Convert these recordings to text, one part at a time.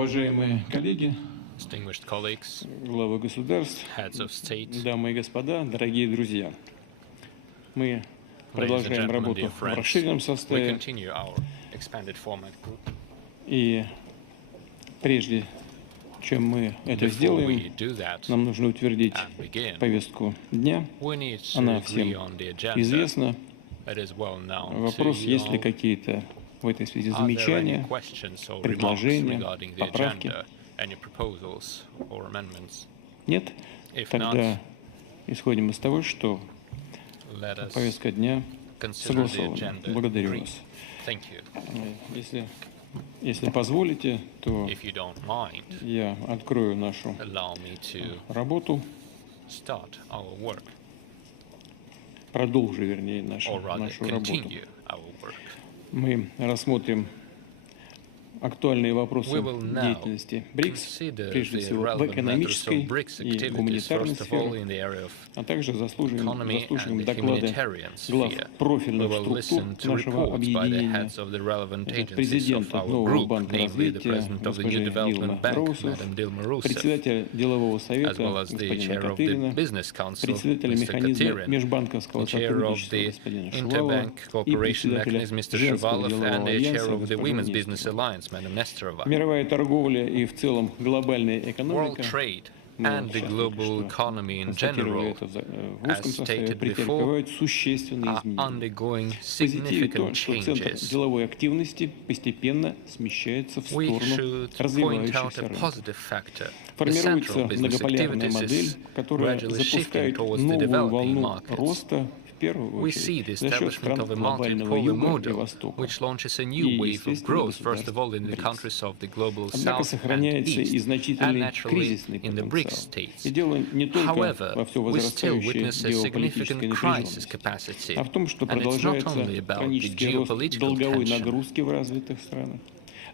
Уважаемые коллеги, Distinguished colleagues, главы государств, heads of state, дамы и господа, дорогие друзья, мы ladies and продолжаем gentlemen, работу dear в friends, расширенном we составе, continue our expanded format group. и прежде чем мы это Before we сделаем, do that нам нужно утвердить and begin, повестку дня. we need to Она agree всем on the agenda. известна. It is well known to Вопрос, you есть ли all. какие-то в этой связи Are there any замечания, questions or remarks предложения, regarding the поправки? agenda, any proposals or amendments? Нет? If Тогда not, исходим из того, что let us повестка дня consider the согласована. agenda Благодарю agreed. вас. Thank you. Если позволите, то If you don't mind, я открою нашу allow me to работу, start our work, продолжу, вернее, or rather нашу работу. continue our work. Мы рассмотрим актуальные вопросы We will now деятельности Brics, consider прежде the всего в relevant matters экономической of Brics и activities, гуманитарной first of all сферах, in the area of а также заслушаем economy and the доклады humanitarian глав sphere. We профильных will структур listen to нашего reports by the объединения, heads of the relevant agencies of президента our нового group, банка namely the развития president of the госпожи New Дилма Development Bank, Роусов, Madam Dilma Rousseff, председателя делового as совета well as the господина chair of the Катырина, Business Council, председателя Mr. механизма Katirin, межбанковского the chair of сотрудничества the господина Шувалова Interbank и Cooperation председателя Mechanism, Mr. Женского Shuvalov, делового and the chair альянса of the госпожу Women's Business Нестерову. Alliance, Madam Nesterova. Мировая торговля и в целом глобальная World экономика, trade мы and the сейчас global только что economy in констатировали general, это в as узком составе, stated before, претерпевают существенные are изменения. undergoing В позитиве то, significant что центр changes. деловой активности постепенно смещается в We сторону should point out развивающихся a рынков. positive factor. The Формируется central business многополярная activities модель, is которая gradually shifting запускает towards the новую developing волну markets. роста, в первую We see очередь, the за счет establishment стран of a глобального multipolar юга и model, востока. which launches a И, new wave of естественно, growth, first of all in the государств countries of the global Однако south and сохраняется и east, and значительный naturally кризисный in the Brics потенциал. states. И дело не только However, во все we still возрастающей witness a геополитической significant crisis напряженности, capacity, а в том, что and it's not продолжается only about the хронический рост geopolitical долговой tension. нагрузки в развитых странах,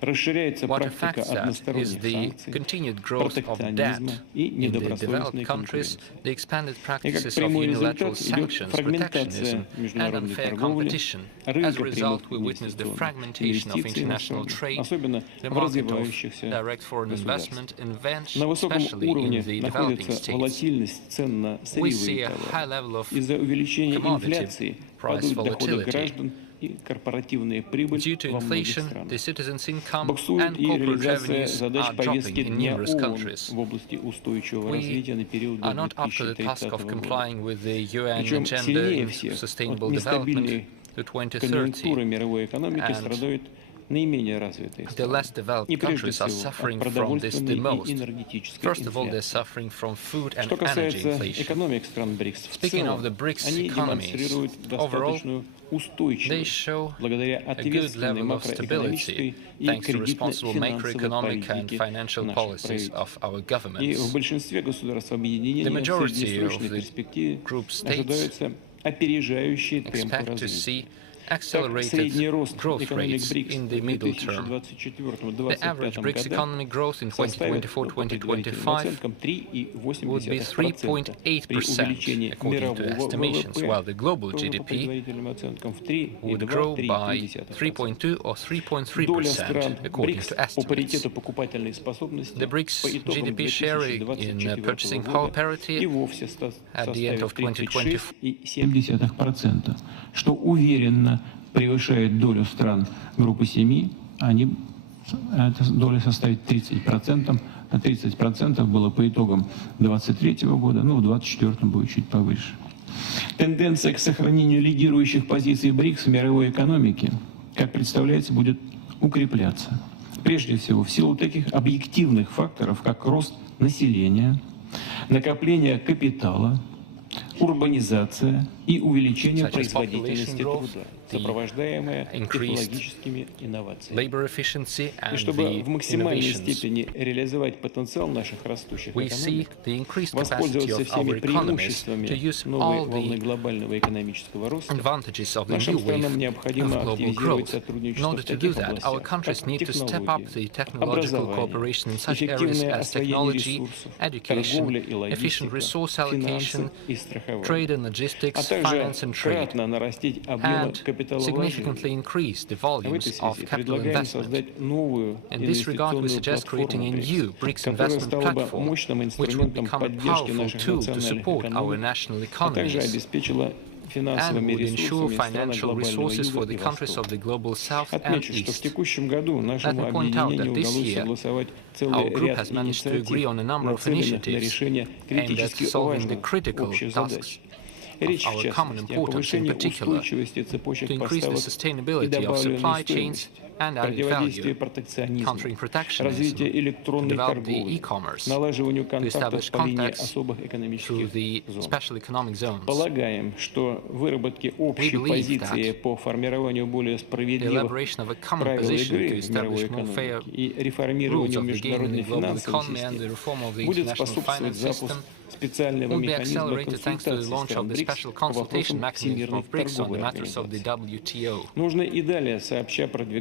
расширяется What практика affects that is односторонних the санкций, continued growth of debt протекционизма и in the недобросовестной developed countries, конкуренции. the expanded И как practices of прямой unilateral результат идет sanctions, фрагментация protectionism, and международной unfair торговли, competition. As рынка a прямых result, we witness the инвестиционных fragmentation of инвестиций international иностранных, trade, особенно the в market of развивающихся direct foreign государствах. investment, На высоком especially уровне in the developing находится states. волатильность цен на We see сырьевые a high товары. level of Из-за увеличения commodity инфляции price падают доходы volatility. граждан и корпоративная прибыль Due to во многих inflation, странах. the citizens' income Буксует and и corporate реализация revenues задач are повестки dropping in Дня numerous ООН countries. в области устойчивого We развития на период до are not up to the task 2030 of года. complying with the UN Причем agenda сильнее in всех от sustainable development нестабильной to конъюнктуры 2030. мировой экономики And страдают наименее развитые The страны. less developed И прежде countries are всего suffering от from this the продовольственной most. и энергетической First of all, they're инфляции. suffering from food and Что energy касается inflation. экономик стран БРИКС в Speaking of целом, the Brics они economies, демонстрируют overall, достаточную they устойчивость show благодаря a good ответственной level of макроэкономической stability и thanks to responsible кредитно-финансовой macroeconomic and политике financial наших policies правительств. of our И governments. в большинстве государств The объединения в majority среднесрочной of the перспективе group states ожидаются опережающие темпы expect to развития. see Так, accelerated средний рост growth экономик rates БРИКС in the в middle term. The average 2024-2025 Brics годах economic growth in составит по предварительным 2024-2025 оценкам would be 3,8% при 3.8% увеличении according to мирового estimations, ВВП while the global тоже по GDP предварительным оценкам в would grow by 3,2-3,3%. 3.2 or Доля стран 3.3% according БРИКС to по estimates. паритету покупательной способности The Brics по итогам GDP share in 2024 purchasing power года parity и вовсе at the end of составит 2024 36,7%, что уверенно превышает долю стран группы 7, эта доля составит 30%, а 30% было по итогам 2023 года, ну в 2024 будет чуть повыше. Тенденция к сохранению лидирующих позиций БРИКС в мировой экономике, как представляется, будет укрепляться. Прежде всего, в силу таких объективных факторов, как рост населения, накопление капитала, урбанизация и увеличение производительности труда, сопровождаемое технологическими инновациями. И чтобы в максимальной степени реализовать потенциал наших растущих экономик, воспользоваться всеми преимуществами новой волны глобального экономического роста, нашим странам необходимо активизировать сотрудничество в таких областях, как технологии, образование, эффективное освоение ресурсов, торговля и логистика, финансы и страхование. trade and logistics, finance and trade, and significantly increase the volumes of capital investment. In this regard, we suggest creating a new Brics investment platform, which would become a powerful tool to support our national economies and would ensure financial resources for the countries of the global South and East. Let me point out that this year, our group has managed to agree on a number of initiatives aimed at solving the critical tasks of our common importance, in particular, to increase the sustainability of supply chains and added value, countering protectionism, to develop the e-commerce, to establish contacts through the special economic zones. We believe that the elaboration of a common position to establish more fair rules of the game in the global economy and the reform of the international finance system will be accelerated thanks to the launch of the special consultation mechanism of Brics on the matters of the WTO.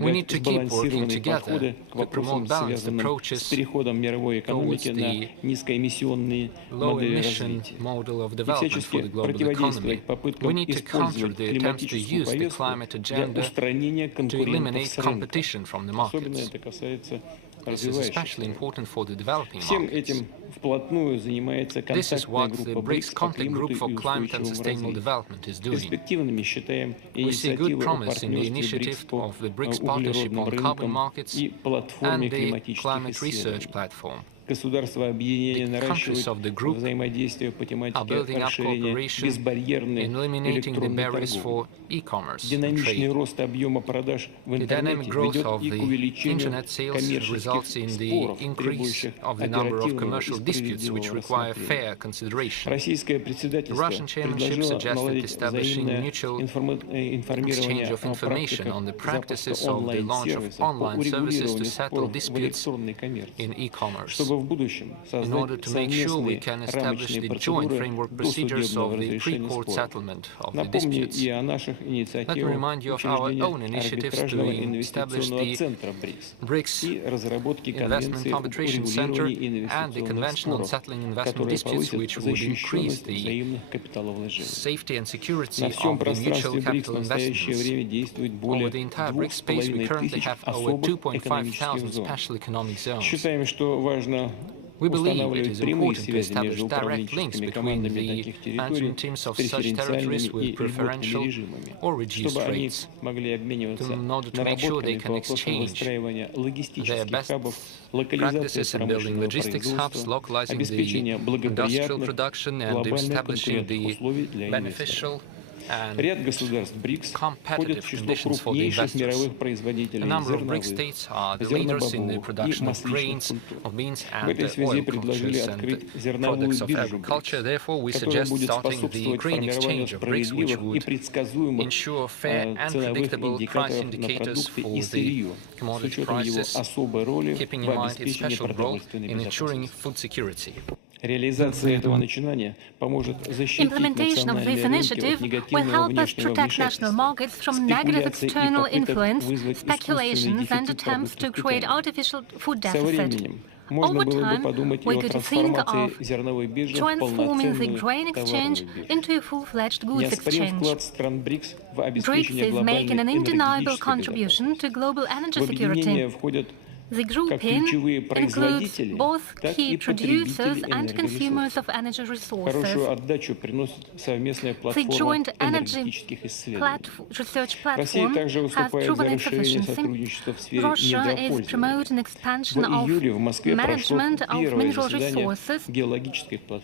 We need to keep working together to promote balanced approaches towards the low-emission model of development for the global economy. We need to counter the attempts to use the climate agenda to eliminate competition from the markets. This is especially important for the developing markets. This is what the Brics Contact Group for Climate and Sustainable Development is doing. We see good promise in the initiative of the Brics Partnership on Carbon Markets and the Climate Research Platform. The countries of the group are building up cooperation in eliminating the barriers for e-commerce and trade. The dynamic growth of the internet sales results in the increase of the number of commercial disputes which require fair consideration. The Russian chairmanship suggested establishing a mutual exchange of information on the practices of the launch of online services to settle disputes in e-commerce. In order to make sure we can establish the joint framework procedures of the pre-court settlement of the disputes. Let me remind you of our own initiatives to establish the Brics Investment Arbitration Center and the Convention on Settling Investment Disputes, which would increase the safety and security of the mutual capital investments. Over the entire Brics space, we currently have over 2,500 special economic zones. We believe it is important to establish direct links between the management teams of such territories with preferential or reduced rates in order to make sure they can exchange their best practices in building logistics hubs, localizing the industrial production and establishing the beneficial and competitive conditions for the investors. A number of Brics states are the leaders in the production of grains, of beans and oil cultures and products of agriculture. Therefore, we suggest starting the grain exchange of Brics, which would ensure fair and predictable price indicators for the commodity prices, keeping in mind its special role in ensuring food security. Implementation of this initiative will help us protect national markets from negative external influence, speculations and attempts to create artificial food deficit. Over time, we could think of transforming the grain exchange into a full-fledged goods exchange. Brics is making an undeniable contribution to global energy security. The grouping includes both key producers and consumers of energy resources. The joint energy research platform has proven its efficiency. Russia is promoting expansion of management of mineral resources.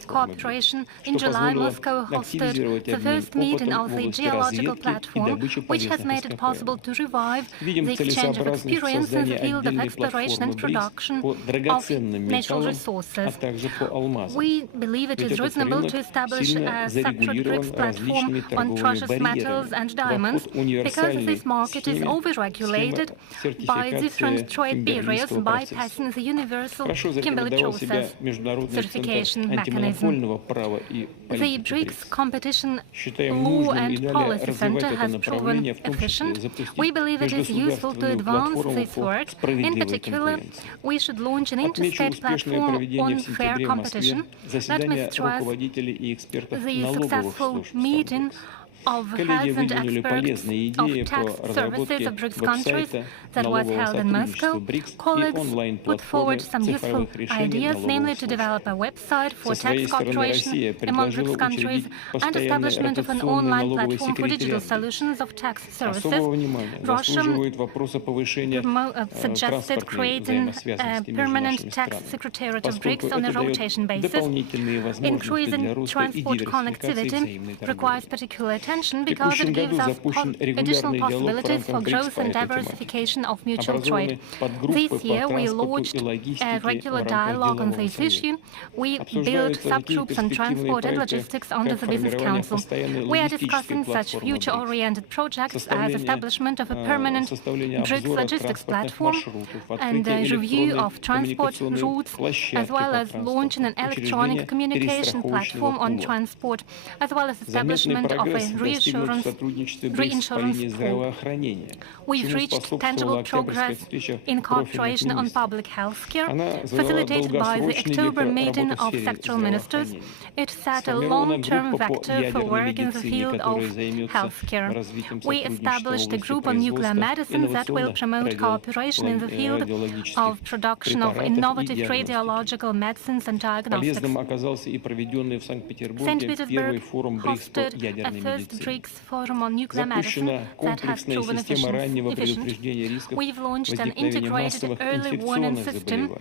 Cooperation. In July, Moscow hosted the first meeting of the geological platform, which has made it possible to revive the exchange of experience in the field of exploration and production of natural resources. We believe it is reasonable to establish a separate Brics platform on precious metals and diamonds, because this market is overregulated by different trade barriers, bypassing the universal Kimberley process certification mechanism. The Brics Competition Law and Policy Center has proven efficient. We believe it is useful to advance this work, in particular particular, we should launch an interstate platform on fair competition. Let me stress the successful meeting of heads and experts of tax services of Brics countries that was held in Moscow. Colleagues put forward some useful ideas, namely to develop a website for tax cooperation among Brics countries and establishment of an online platform for digital solutions of tax services. Russia suggested creating a permanent tax secretariat of Brics on a rotation basis. Increasing transport connectivity requires particular attention because it gives us additional possibilities for growth and diversification of mutual trade. This year, we launched a regular dialogue on this issue. We built subgroups on transport and logistics under the Business Council. We are discussing such future-oriented projects as establishment of a permanent Brics logistics platform and a review of transport routes, as well as launching an electronic communication platform on transport, as well as establishment of a reinsurance pool. We've reached tangible progress in cooperation on public health care, facilitated by the October meeting of sectoral ministers. It set a long-term vector for work in the field of health care. We established a group on nuclear medicine that will promote cooperation in the field of production of innovative radiological medicines and diagnostics. St. Petersburg hosted a first Brics forum on nuclear medicine that has proven efficient. We've launched an integrated early warning system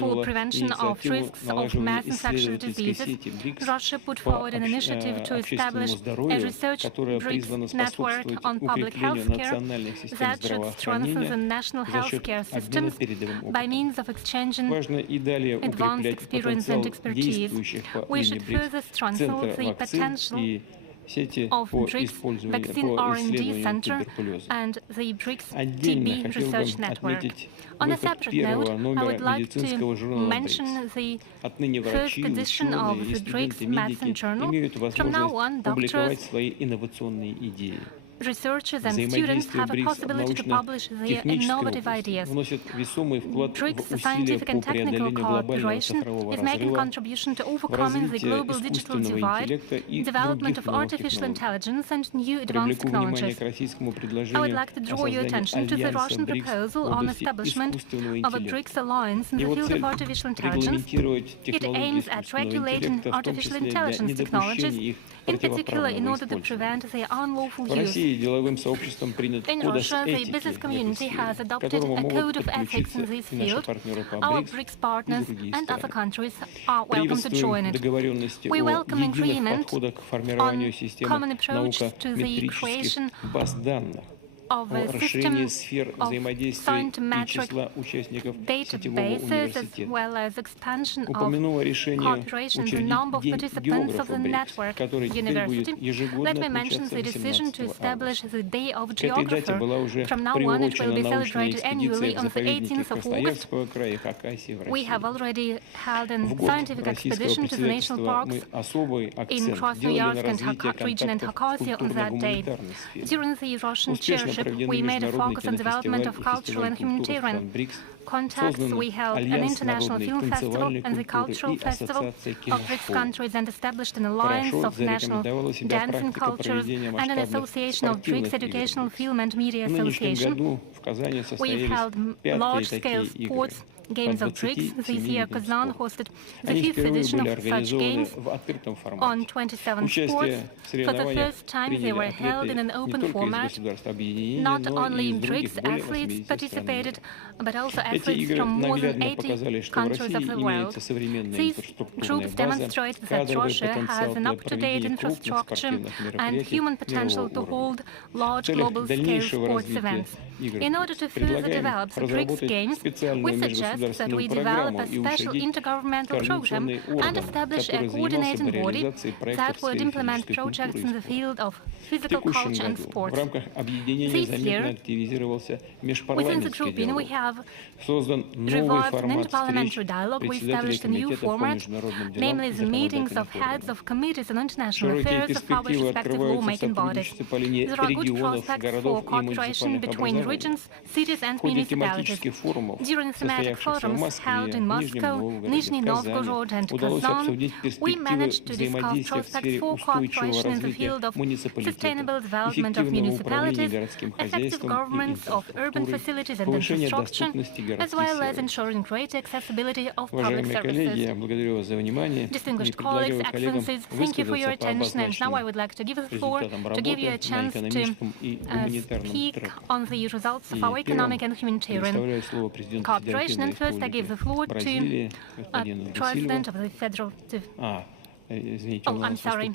for prevention of risks of mass infectious diseases. Russia put forward an initiative to establish a research Brics network on public health care that should strengthen the national health care systems by means of exchanging advanced experience and expertise. We should further strengthen the potential of Brics Vaccine R&D Center and the Brics TB Research Network. On a separate note, I would like to mention the first edition of the Brics Medicine Journal. From now on, doctors, researchers and students have a possibility to publish their innovative ideas. Brics scientific and technical cooperation is making a contribution to overcoming the global digital divide, development of artificial intelligence and new advanced technologies. I would like to draw your attention to the Russian proposal on establishment of a Brics alliance in the field of artificial intelligence. It aims at regulating artificial intelligence technologies, in particular in order to prevent their unlawful use. In Russia, the business community has adopted a code of ethics in this field. Our Brics partners and other countries are welcome to join it. We welcome agreement on common approach to the creation of a system of scientific databases, as well as expansion of cooperation, the number of participants of the network university. Let me mention the decision to establish the Day of Geographer. From now on, it will be celebrated annually on the 18th of August. We have already held a scientific expedition to the national parks in Krasnoyarsk and Kharkov region and Khakassia on that day. During the Russian chairship, we made a focus on development of cultural and humanitarian contacts. We held an international film festival and the cultural festival of Brics countries and established an alliance of national dancing cultures and an association of Brics Educational Film and Media Association. We've held large-scale sports Games of Brics. This year, Kazan hosted the 5th edition of such games on 27 sports. For the first time, they were held in an open format. Not only Brics athletes participated, but also athletes from more than 80 countries of the world. These groups demonstrate that Russia has an up-to-date infrastructure and human potential to hold large global-scale sports events. In order to further develop the Brics Games, we suggest suggests that we develop a special intergovernmental program and establish a coordinating body that would implement projects in the field of physical culture and sports. This year, within the grouping, we have revived an interparliamentary dialogue. We established a new format, namely the meetings of heads of committees on international affairs of our respective lawmaking bodies. There are good prospects for cooperation between regions, cities and municipalities. During thematic forums held in Moscow, Nizhny Novgorod and Kazan, we managed to discuss prospects for cooperation in the field of sustainable development of municipalities, effective governance of urban facilities and infrastructure, as well as ensuring greater accessibility of public services. Distinguished colleagues, Excellencies, thank you for your attention, and now I would like to give the floor to give you a chance to speak on the results of our economic and humanitarian cooperation. And first I give the floor to President of the Federative... Oh, I'm sorry.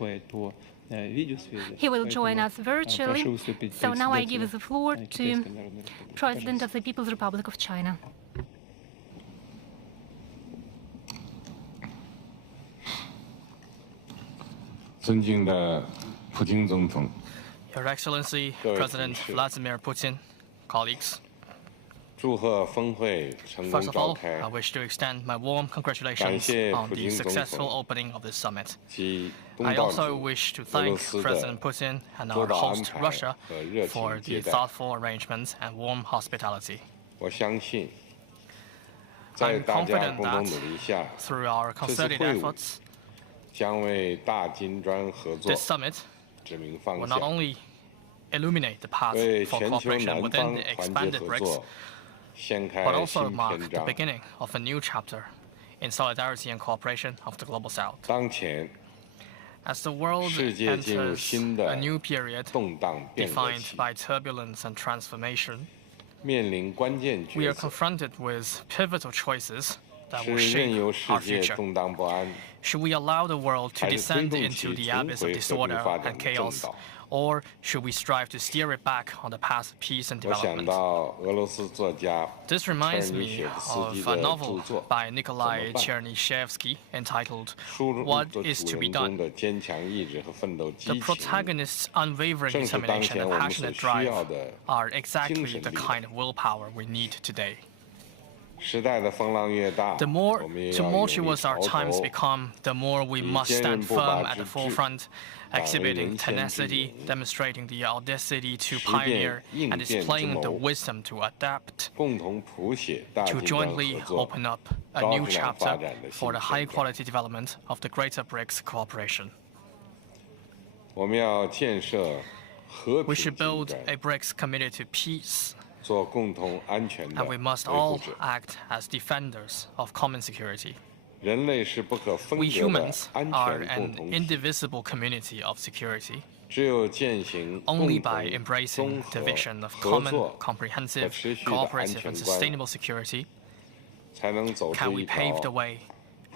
He will join us virtually. So now I give the floor to President of the People's Republic of China. Your Excellency, President Vladimir Putin, colleagues. First of all, I wish to extend my warm congratulations on the successful opening of this summit. I also wish to thank President Putin and our host, Russia, for the thoughtful arrangements and warm hospitality. I'm confident that through our concerted efforts, this summit will not only illuminate the path for cooperation within the expanded Brics, but also mark the beginning of a new chapter in solidarity and cooperation of the Global South. As the world enters a new period defined by turbulence and transformation, we are confronted with pivotal choices that will shape our future. Should we allow the world to descend into the abyss of disorder and chaos, or should we strive to steer it back on the path of peace and development? This reminds me of a novel by Nikolai Chernyshevsky entitled What is to be Done? The protagonist's unwavering determination and passionate drive are exactly the kind of willpower we need today. The more tumultuous our times become, the more we must stand firm at the forefront, exhibiting tenacity, demonstrating the audacity to pioneer, and displaying the wisdom to adapt, to jointly open up a new chapter for the high-quality development of the greater Brics cooperation. We should build a Brics committed to peace, and we must all act as defenders of common security. We humans are an indivisible community of security. Only by embracing the vision of common, comprehensive, cooperative, and sustainable security can we pave the way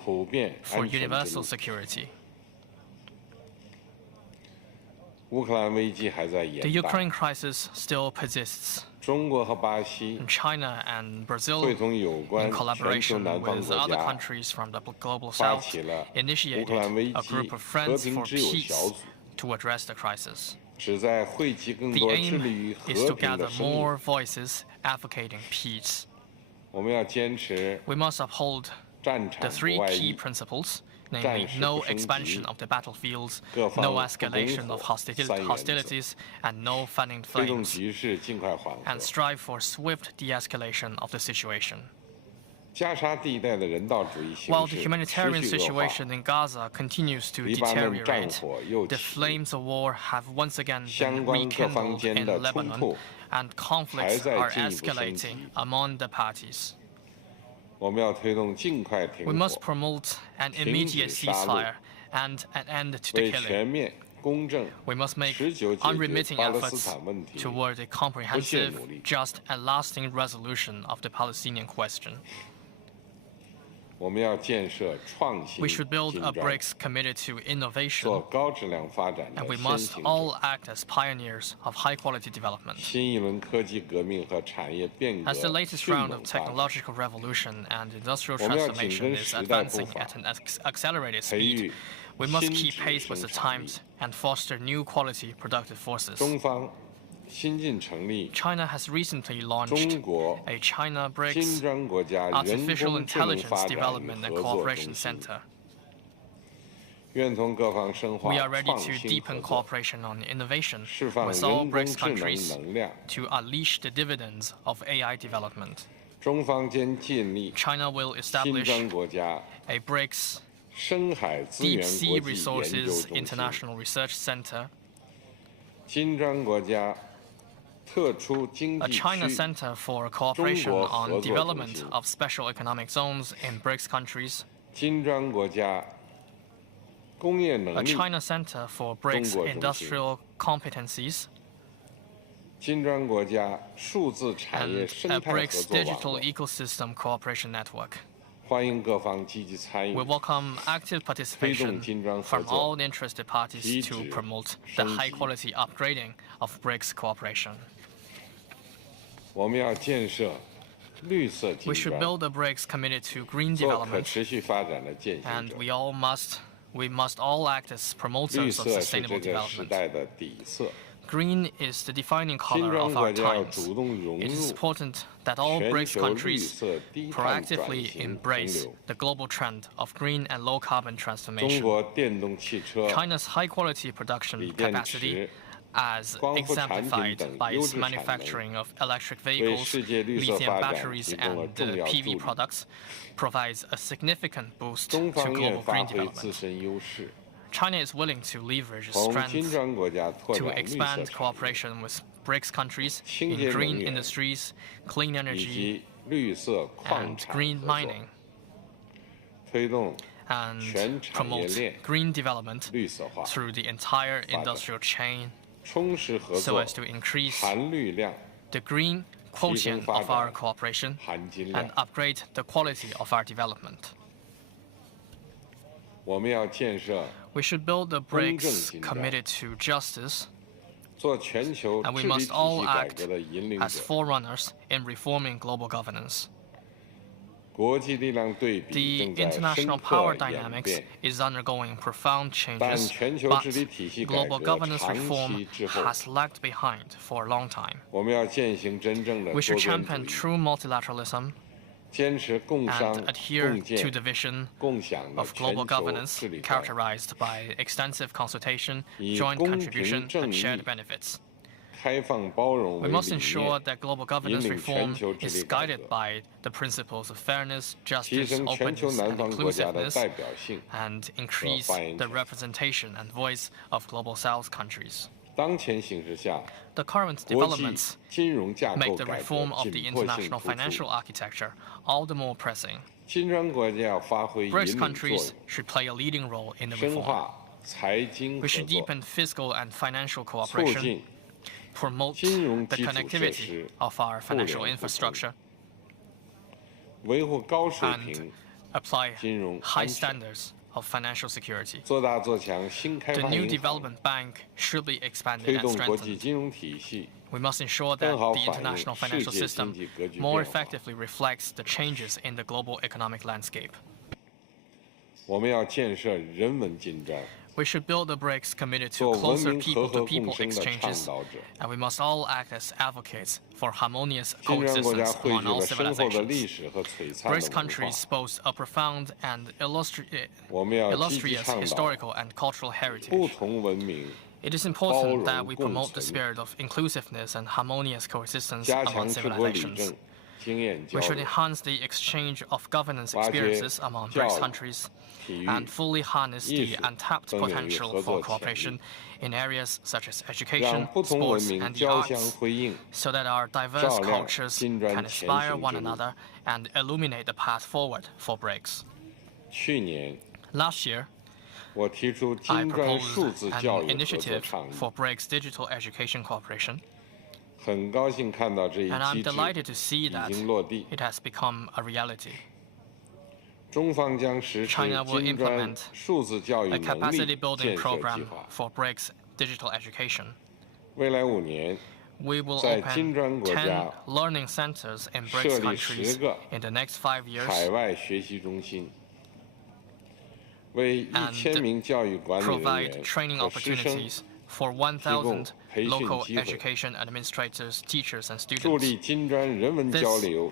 for universal security. The Ukraine crisis still persists. China and Brazil, in collaboration with other countries from the Global South, initiated a group of Friends for Peace to address the crisis. The aim is to gather more voices advocating peace. We must uphold the three key principles, namely no expansion of the battlefields, no escalation of hostilities, and no fanning flames, and strive for swift de-escalation of the situation. While the humanitarian situation in Gaza continues to deteriorate, the flames of war have once again been rekindled in Lebanon, and conflicts are escalating among the parties. We must promote an immediate ceasefire and an end to the killing. We must make unremitting efforts toward a comprehensive, just, and lasting resolution of the Palestinian question. We should build a Brics committed to innovation, and we must all act as pioneers of high-quality development. As the latest round of technological revolution and industrial transformation is advancing at an accelerated speed, we must keep pace with the times and foster new quality productive forces. China has recently launched a China Brics Artificial Intelligence Development and Cooperation Center. We are ready to deepen cooperation on innovation with all Brics countries to unleash the dividends of AI development. China will establish a Brics Deep Sea Resources International Research Center, a China Center for Cooperation on Development of Special Economic Zones in Brics countries, a China Center for Brics Industrial Competencies, and a Brics Digital Ecosystem Cooperation Network. We welcome active participation from all interested parties to promote the high-quality upgrading of Brics cooperation. We should build a Brics committed to green development, and we must all act as promoters of sustainable development. Green is the defining color of our times. It is important that all Brics countries proactively embrace the global trend of green and low-carbon transformation. China's high-quality production capacity, as exemplified by its manufacturing of electric vehicles, lithium batteries, and PV products, provides a significant boost to global green development. China is willing to leverage its strength to expand cooperation with Brics countries in green industries, clean energy, and green mining, and promote green development through the entire industrial chain so as to increase the green quotient of our cooperation and upgrade the quality of our development. We should build a Brics committed to justice, and we must all act as forerunners in reforming global governance. The international power dynamics is undergoing profound changes, but global governance reform has lagged behind for a long time. We should champion true multilateralism and adhere to the vision of global governance characterized by extensive consultation, joint contribution, and shared benefits. We must ensure that global governance reform is guided by the principles of fairness, justice, openness, and inclusiveness, and increase the representation and voice of Global South countries. The current developments make the reform of the international financial architecture all the more pressing. Brics countries should play a leading role in the reform. We should deepen fiscal and financial cooperation, promote the connectivity of our financial infrastructure, and apply high standards of financial security. The new development bank should be expanded and strengthened. We must ensure that the international financial system more effectively reflects the changes in the global economic landscape. We should build a Brics committed to closer people-to-people exchanges, and we must all act as advocates for harmonious coexistence among all civilizations. Brics countries boast a profound and illustrious historical and cultural heritage. It is important that we promote the spirit of inclusiveness and harmonious coexistence among civilizations. We should enhance the exchange of governance experiences among Brics countries and fully harness the untapped potential for cooperation in areas such as education, sports, and the arts, so that our diverse cultures can inspire one another and illuminate the path forward for Brics. Last year, I proposed an initiative for Brics Digital Education Cooperation, and I'm delighted to see that it has become a reality. China will implement a capacity-building program for Brics digital education. We will open 10 learning centers in Brics countries in the next 5 years and provide training opportunities for 1,000 local education administrators, teachers, and students. This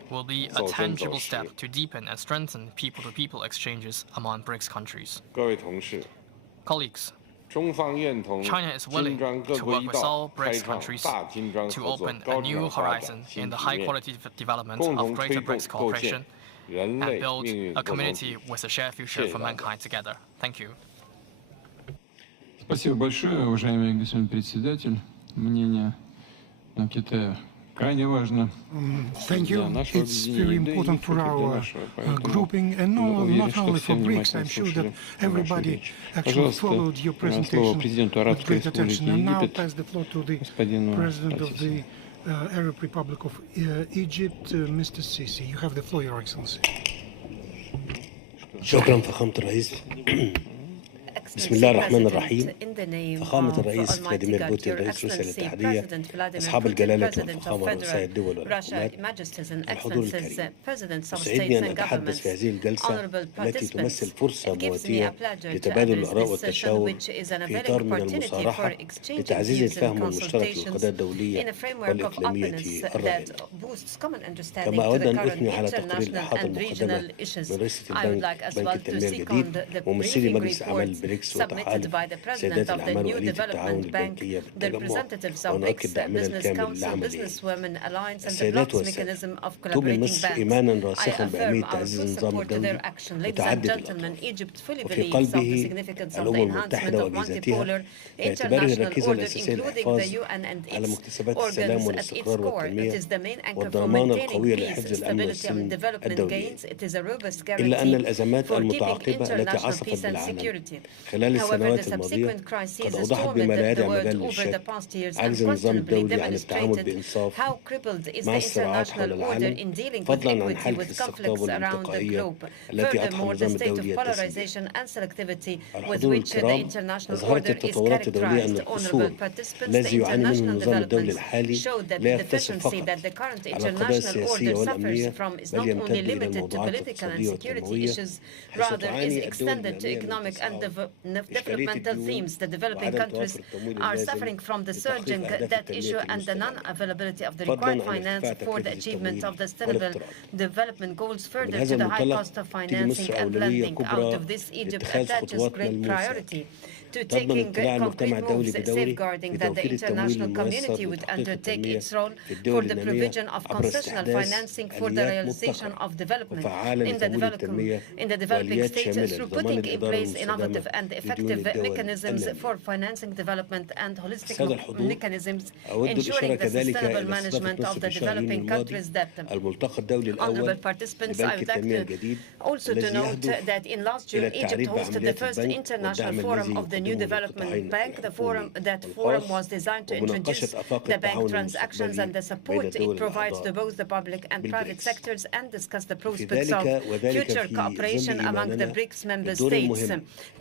will be a tangible step to deepen and strengthen people-to-people exchanges among Brics countries. Colleagues, China is willing to work with all Brics countries to open a new horizon in the high-quality development of Greater Brics cooperation and build a community with a shared future for mankind together. Thank you. Спасибо большое, уважаемый господин председатель. Мнение Китая крайне важно. Thank you. It's very important for our grouping, and not only for Brics. I'm sure that everybody actually followed your presentation with great attention. And now pass the floor to the President of the Arab Republic of Egypt, Mr. Sisi. You have the floor, Your Excellency. شكرا فخامة الرئيس. بسم الله الرحمن الرحيم. فخامة الرئيس فلاديمير بوتين رئيس روسيا الاتحادية، أصحاب الجلالة والفخامة رؤساء الدول والحكومات، الحضور الكريم، يسعدني أن أتحدث في هذه الجلسة التي تمثل فرصة مواتية لتبادل الآراء والتشاور في إطار من المصارحة لتعزيز الفهم المشترك للقضايا الدولية والإقليمية الراهنة. كما أود أن أثني على تقرير الإحاطة المقدمة من رئيسة البنك التنمية الجديد وممثلي مجلس أعمال البريكس وتحالف سيدات الأعمال وآلية التعاون البنكية بالتجمع، ونؤكد دعمنا الكامل لعملهم. السيدات والسادة، تؤمن مصر إيمانا راسخا بأهمية تعزيز النظام الدولي متعدد الأطراف، وفي قلبه الأمم المتحدة وأجهزتها باعتباره الركيزة الأساسية للحفاظ على مكتسبات السلام والاستقرار والتنمية والضمان القوي لحفظ الأمن والسلم الدولي. إلا أن الأزمات المتعاقبة التي عصفت بالعالم خلال السنوات الماضية قد أوضحت بما لا يدع مجال للشك عجز النظام الدولي عن التعامل بإنصاف مع الصراعات حول العالم، فضلا عن حالة الاستقطاب والانتقائية التي أضحى النظام الدولي يتسم. الحضور الكرام، أظهرت التطورات الدولية أن القصور الذي يعاني منه النظام الدولي الحالي لا يقتصر فقط على القضايا السياسية والأمنية، بل يمتد إلى الموضوعات الاقتصادية والتنموية، حيث تعاني الدول developmental themes. The developing countries are suffering from the surging debt issue and the non-availability of the required finance for the achievement of the sustainable development goals. Further to the high cost of financing and lending, out of this, Egypt attaches great priority to taking concrete moves safeguarding that the international community would undertake its role for the provision of concessional financing for the realization of development in the developing states through putting in place innovative and effective mechanisms for financing development and holistic mechanisms ensuring the sustainable management of the developing countries' debt. Honorable participants, I would like to also to note that in last June, Egypt hosted the first international forum of the new development bank. The forum was designed to introduce the bank transactions and the support it provides to both the public and private sectors and discuss the prospects of future cooperation among the Brics member states.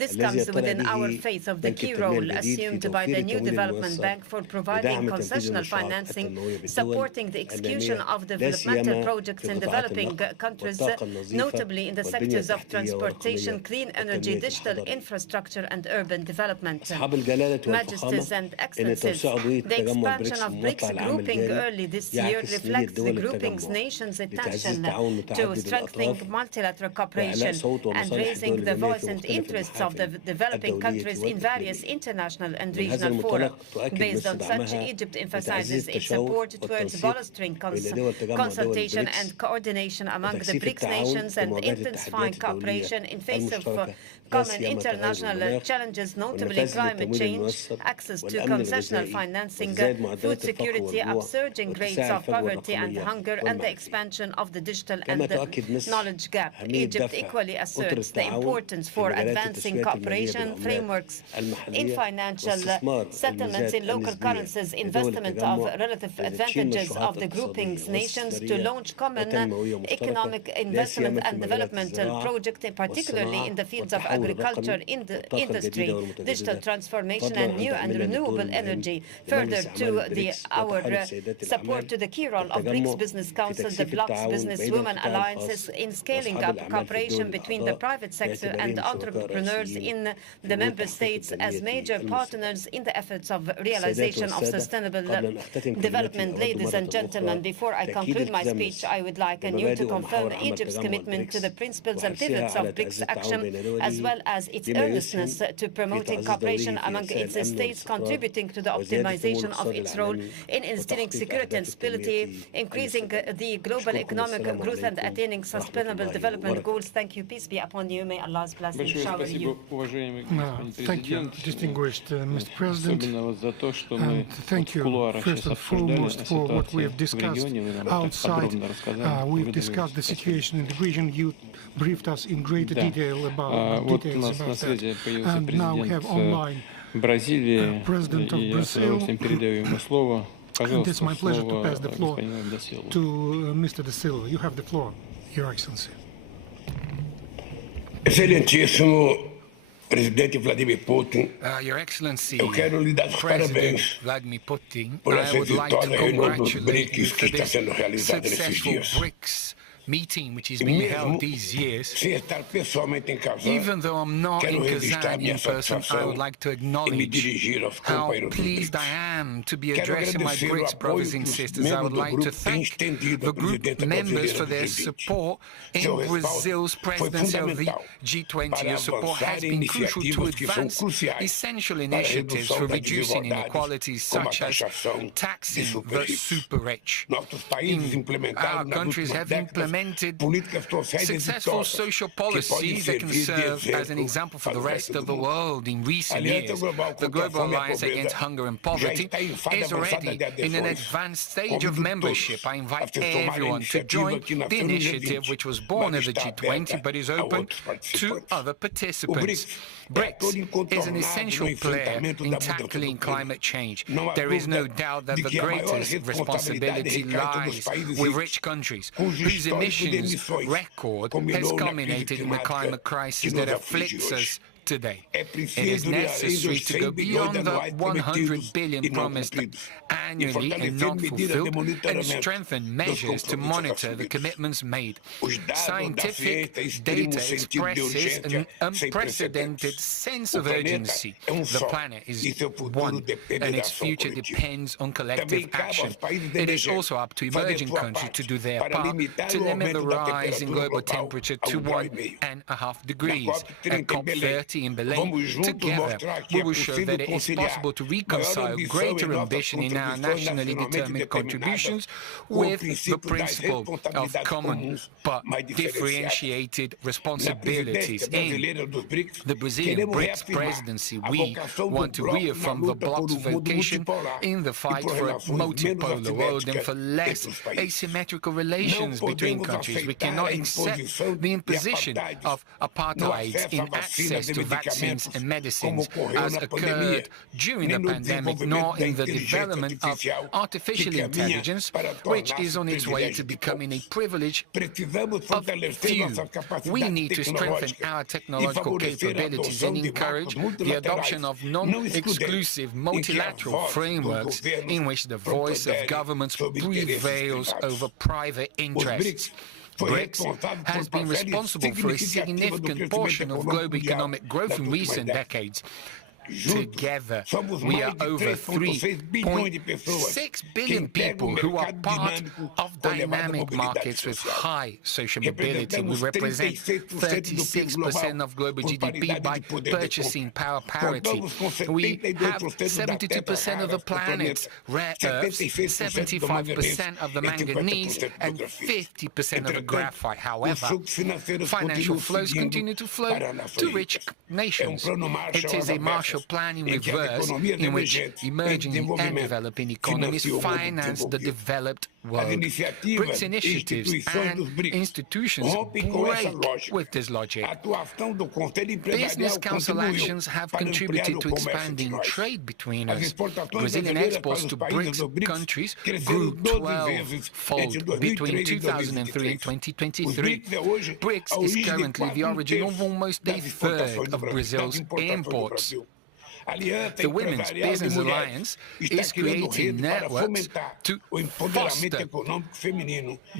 This comes within our faith of the key role assumed by the new development bank for providing concessional financing, supporting the execution of developmental projects in developing countries, notably in the sectors of transportation, clean energy, digital infrastructure, and urban development. Majesties and Excellencies, the expansion of Brics grouping early this year reflects the grouping's nation's attention to strengthening multilateral cooperation and raising the voice and interests of the developing countries in various international and regional fora. Based on such, Egypt emphasizes its support towards bolstering consultation and coordination among the Brics nations and intensifying cooperation in face of common international challenges, notably climate change, access to concessional financing, food security, upsurging rates of poverty and hunger, and the expansion of the digital and the knowledge gap. Egypt equally asserts the importance for advancing cooperation frameworks in financial settlements in local currencies, investment of relative advantages of the grouping's nations to launch common economic investment and developmental projects, particularly in the fields of agriculture, industry, digital transformation, and new and renewable energy. Further to our support to the key role of Brics Business Council, the bloc's businesswomen alliances in scaling up cooperation between the private sector and entrepreneurs in the member states as major partners in the efforts of realization of sustainable development. Ladies and gentlemen, before I conclude my speech, I would like anew to confirm Egypt's commitment to the principles and pivots of Brics action, as well as its earnestness to promoting cooperation among its states, contributing to the optimization of its role in instilling security and stability, increasing the global economic growth, and attaining sustainable development goals. Thank you. Peace be upon you. May Allah's blessing shower you. Thank you, distinguished Mr. President, and thank you first and foremost for what we have discussed outside. We've discussed the situation in the region. You briefed us in greater detail about that. And now we have online President of Brazil. And it's my pleasure to pass the floor to Mr. Da Silva. You have the floor, Your Excellency. Excelentíssimo Presidente Vladimir Putin, Your Excellency, President Vladimir Putin, I would like to congratulate you for this successful Brics meeting which is being held these years. Even though I'm not in Kazan in person, I would like to acknowledge how pleased I am to be addressing my Brics brothers and sisters. I would like to thank the group members for their support in Brazil's presidency of the G20. Your support has been crucial to advance essential initiatives for reducing inequalities, such as taxing the super rich. Our countries have implemented successful social policies that can serve as an example for the rest of the world in recent years. The Global Alliance Against Hunger and Poverty is already in an advanced stage of membership. I invite everyone to join the initiative, which was born at the G20 but is open to other participants. Brics is an essential player in tackling climate change. There is no doubt that the greatest responsibility lies with rich countries, whose emissions record has culminated in the climate crisis that afflicts us today. It is necessary to go beyond the 100 billion promised annually and not fulfilled, and strengthen measures to monitor the commitments made. Scientific data expresses an unprecedented sense of urgency. The planet is one, and its future depends on collective action. It is also up to emerging countries to do their part to limit the rise in global temperature to 1.5 degrees. At COP30 in Berlin, together we will show that it is possible to reconcile greater ambition in our nationally determined contributions with the principle of common but differentiated responsibilities. In the Brazilian Brics presidency, we want to reaffirm the bloc's vocation in the fight for a multipolar world and for less asymmetrical relations between countries. We cannot accept the imposition of apartheid in access to vaccines and medicines, as occurred during the pandemic, nor in the development of artificial intelligence, which is on its way to becoming a privilege of few. We need to strengthen our technological capabilities and encourage the adoption of non-exclusive multilateral frameworks in which the voice of governments prevails over private interests. Brics has been responsible for a significant portion of global economic growth in recent decades. Together, we are over 3.6 billion people who are part of dynamic markets with high social mobility. We represent 36% of global GDP by purchasing power parity. We have 72% of the planet's rare earths, 75% of the manganese, and 50% of the graphite. However, financial flows continue to flow to rich nations. It is a Marshall a plan in reverse in which emerging and developing economies finance the developed world. BRICS initiatives and institutions break with this logic. Business Council actions have contributed to expanding trade between us. Brazilian exports to BRICS countries grew 12-fold between 2003 and 2023. BRICS is currently the origin of almost a third of Brazil's imports. The Women's Business Alliance is creating networks to foster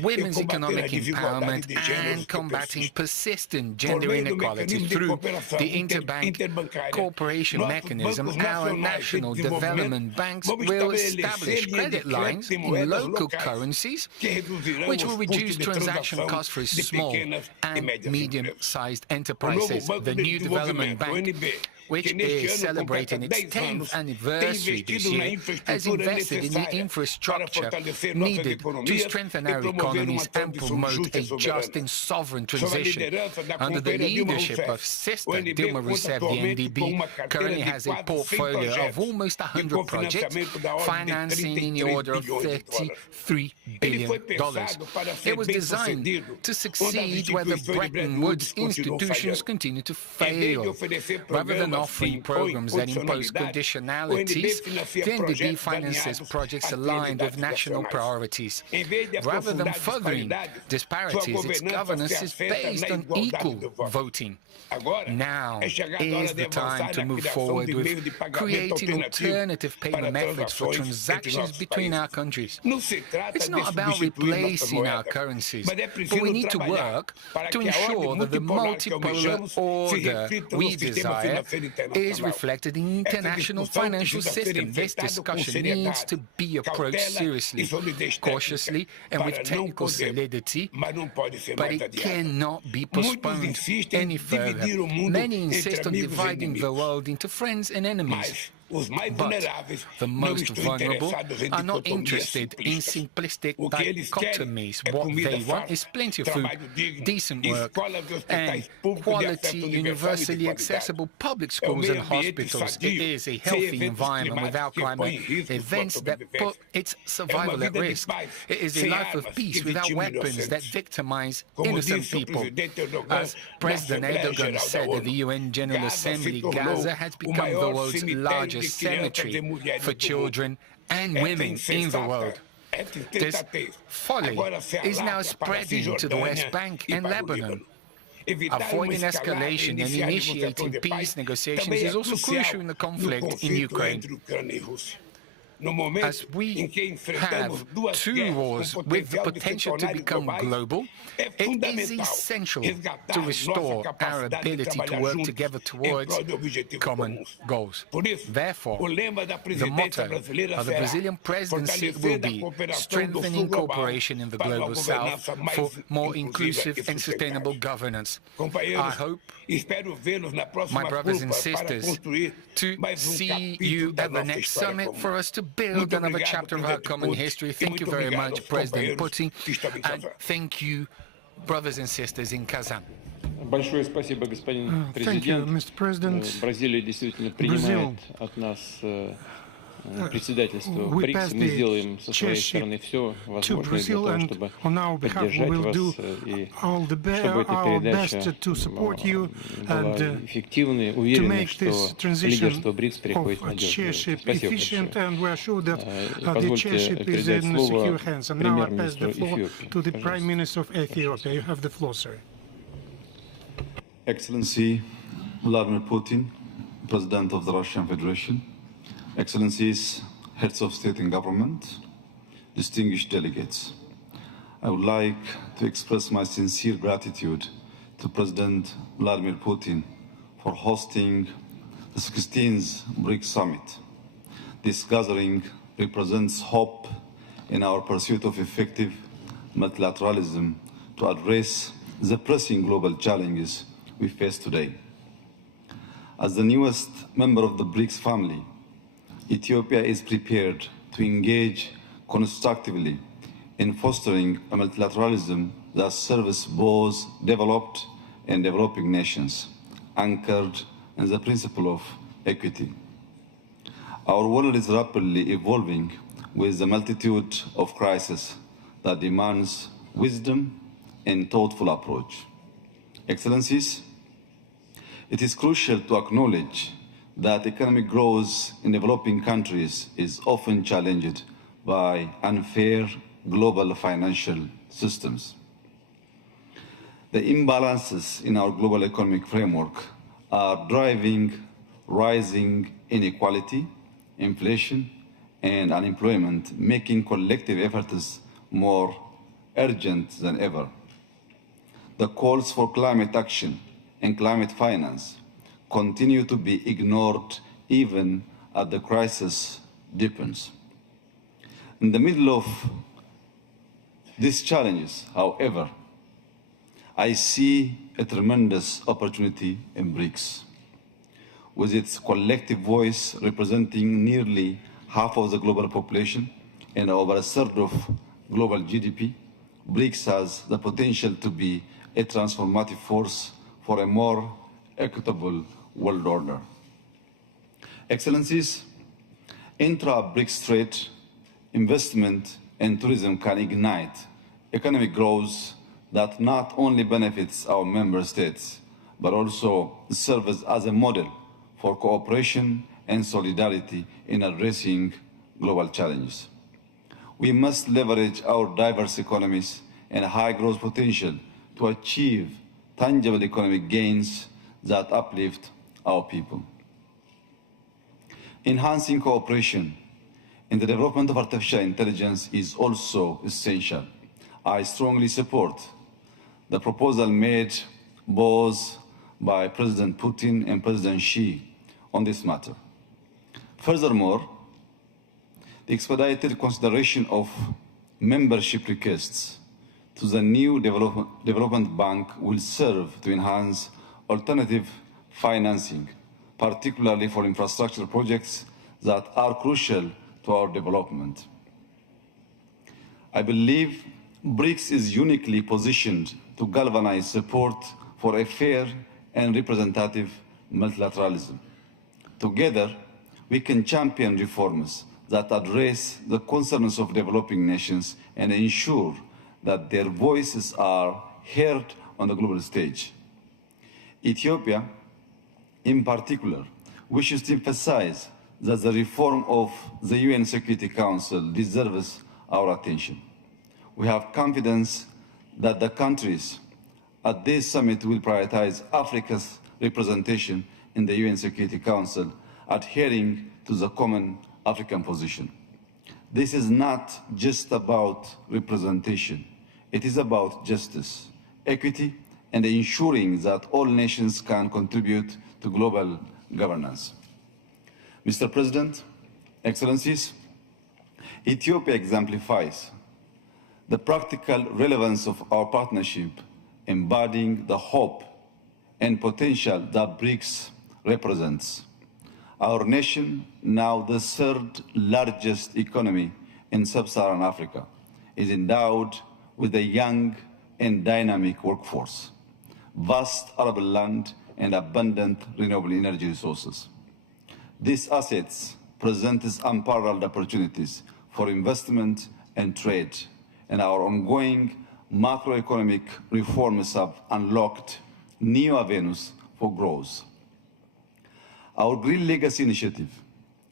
women's economic empowerment and combating persistent gender inequality through the Interbank cooperation mechanism. Our national development banks will establish credit lines in local currencies, which will reduce transaction costs for small and medium-sized enterprises. The new development bank, which is celebrating its 10th anniversary this year, has invested in the infrastructure needed to strengthen our economies and promote a just and sovereign transition. Under the leadership of Sister Dilma Rousseff, the NDB currently has a portfolio of almost 100 projects, financing in the order of $33 billion. It was designed to succeed where the Bretton Woods institutions continue to fail. Rather than offering programs that impose conditionalities, the NDB finances projects aligned with national priorities. Rather than furthering disparities, its governance is based on equal voting. Now is the time to move forward with creating alternative payment methods for transactions between our countries. It's not about replacing our currencies, but we need to work to ensure that the multipolar order we desire is reflected in the international financial system. This discussion needs to be approached seriously, cautiously, and with technical solidity, but it cannot be postponed any further. Many insist on dividing the world into friends and enemies. But the most vulnerable are not interested in simplistic dichotomies. What they want is plenty of food, decent work, and quality, universally accessible public schools and hospitals. It is a healthy environment without climate events that put its survival at risk. It is a life of peace without weapons that victimize innocent people. As President Erdogan said at the UN General Assembly, Gaza has become the world's largest cemetery for children and women in the world. This folly is now spreading to the West Bank and Lebanon. Avoiding escalation and initiating peace negotiations is also crucial in the conflict in Ukraine. As we have two wars with the potential to become global, it is essential to restore our ability to work together towards common goals. Therefore, the motto of the Brazilian presidency will be strengthening cooperation in the Global South for more inclusive and sustainable governance. I hope, my brothers and sisters, to see you at the next summit for us to build another chapter of our common history. Thank you very much, President Putin, and thank you, brothers and sisters in Kazan. Большое спасибо, господин президент. Бразилия действительно принимает от нас председательство БРИКС. Мы сделаем со своей стороны все возможное для того, чтобы поддержать вас и чтобы эта передача была эффективной. Уверены, что лидерство БРИКС переходит в надежные руки. Спасибо большое. Позвольте передать слово премьер-министру Эфиопии. Excellency Vladimir Putin, President of the Russian Federation, Excellencies, Heads of State and Government, distinguished delegates, I would like to express my sincere gratitude to President Vladimir Putin for hosting the 16th BRICS Summit. This gathering represents hope in our pursuit of effective multilateralism to address the pressing global challenges we face today. As the newest member of the BRICS family, Ethiopia is prepared to engage constructively in fostering a multilateralism that serves both developed and developing nations, anchored in the principle of equity. Our world is rapidly evolving with a multitude of crises that demands wisdom and thoughtful approach. Excellencies, it is crucial to acknowledge that economic growth in developing countries is often challenged by unfair global financial systems. The imbalances in our global economic framework are driving rising inequality, inflation, and unemployment, making collective efforts more urgent than ever. The calls for climate action and climate finance continue to be ignored even as the crisis deepens. In the middle of these challenges, however, I see a tremendous opportunity in Brics. With its collective voice representing nearly half of the global population and over a third of global GDP, Brics has the potential to be a transformative force for a more equitable world order. Excellencies, intra-Brics trade, investment, and tourism can ignite economic growth that not only benefits our member states, but also serves as a model for cooperation and solidarity in addressing global challenges. We must leverage our diverse economies and high growth potential to achieve tangible economic gains that uplift our people. Enhancing cooperation in the development of artificial intelligence is also essential. I strongly support the proposal made both by President Putin and President Xi on this matter. Furthermore, the expedited consideration of membership requests to the new development bank will serve to enhance alternative financing, particularly for infrastructure projects that are crucial to our development. I believe Brics is uniquely positioned to galvanize support for a fair and representative multilateralism. Together, we can champion reforms that address the concerns of developing nations and ensure that their voices are heard on the global stage. Ethiopia, in particular, wishes to emphasize that the reform of the UN Security Council deserves our attention. We have confidence that the countries at this summit will prioritize Africa's representation in the UN Security Council, adhering to the common African position. This is not just about representation. It is about justice, equity, and ensuring that all nations can contribute to global governance. Mr. President, Excellencies, Ethiopia exemplifies the practical relevance of our partnership, embodying the hope and potential that Brics represents. Our nation, now the third largest economy in sub-Saharan Africa, is endowed with a young and dynamic workforce, vast arable land, and abundant renewable energy resources. These assets present unparalleled opportunities for investment and trade, and our ongoing macroeconomic reforms have unlocked new avenues for growth. Our Green Legacy Initiative,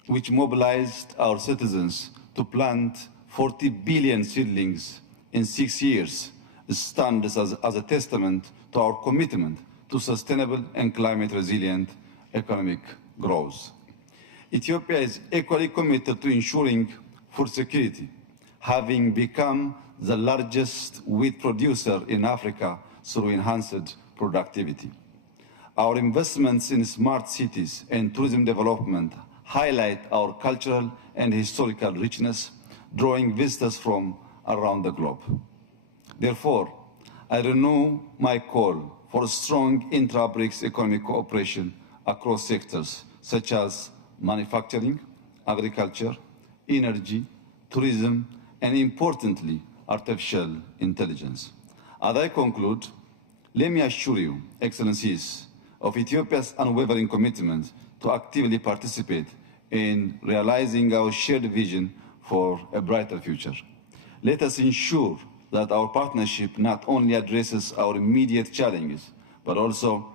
which mobilized our citizens to plant 40 billion seedlings in 6 years, stands as a testament to our commitment to sustainable and climate-resilient economic growth. Ethiopia is equally committed to ensuring food security, having become the largest wheat producer in Africa through enhanced productivity. Our investments in smart cities and tourism development highlight our cultural and historical richness, drawing visitors from around the globe. Therefore, I renew my call for strong intra-Brics economic cooperation across sectors such as manufacturing, agriculture, energy, tourism, and importantly, artificial intelligence. As I conclude, let me assure you, Excellencies, of Ethiopia's unwavering commitment to actively participate in realizing our shared vision for a brighter future. Let us ensure that our partnership not only addresses our immediate challenges, but also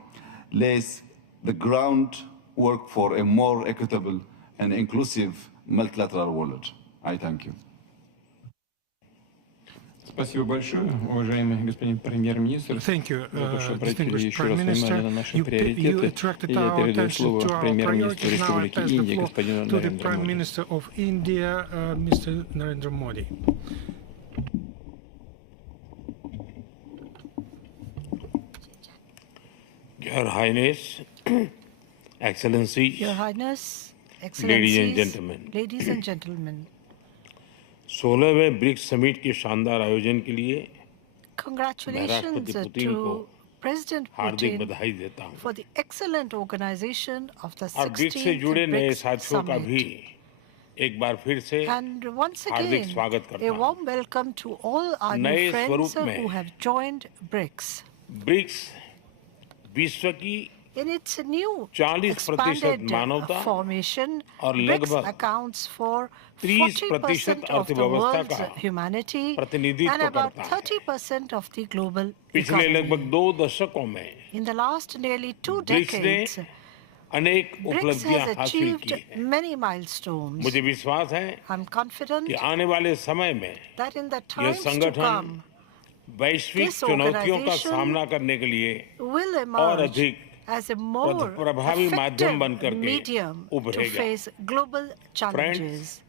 lays the groundwork for a more equitable and inclusive multilateral world. I thank you. Спасибо большое, уважаемый господин премьер-министр. Thank you, за то, что обратили distinguished еще Prime раз внимание Minister. на наши You приоритеты. attracted И я our передаю attention слово to our премьер-министру priorities. Now I Республики pass the Индия, floor господину to the Нарендра Prime Моди. Minister of India, Mr. Narendra Modi. Your Highness, Excellencies, Your Highness, ladies and Excellencies, gentlemen, ladies and gentlemen, 16वें BRICS summit के शानदार आयोजन के लिए congratulations to President Hardik Putin बधाई देता हूं for the excellent organization of the और ब्रिक्स से 16th जुड़े नए BRICS साथियों का भी Summit. एक बार फिर से And once हार्दिक again, स्वागत करता a हूं warm welcome to all our new नए friends स्वरूप में who have joined BRICS. BRICS विश्व की In its new 40% expanded मानवता formation, और BRICS लगभग accounts for 30% 40% of the अर्थव्यवस्था world's का humanity प्रतिनिधित्व and about करता है 30% of the global पिछले लगभग economy. 2 दशकों में In the last nearly 2 BRICS ने decades, अनेक BRICS उपलब्धियां has हासिल achieved की हैं many milestones. मुझे विश्वास है I'm confident कि आने वाले समय में that in the यह times to संगठन come, वैश्विक this चुनौतियों का organization सामना करने के लिए will और emerge अधिक as a more प्रभावी माध्यम बन effective करके medium to उभरेगा। face global challenges.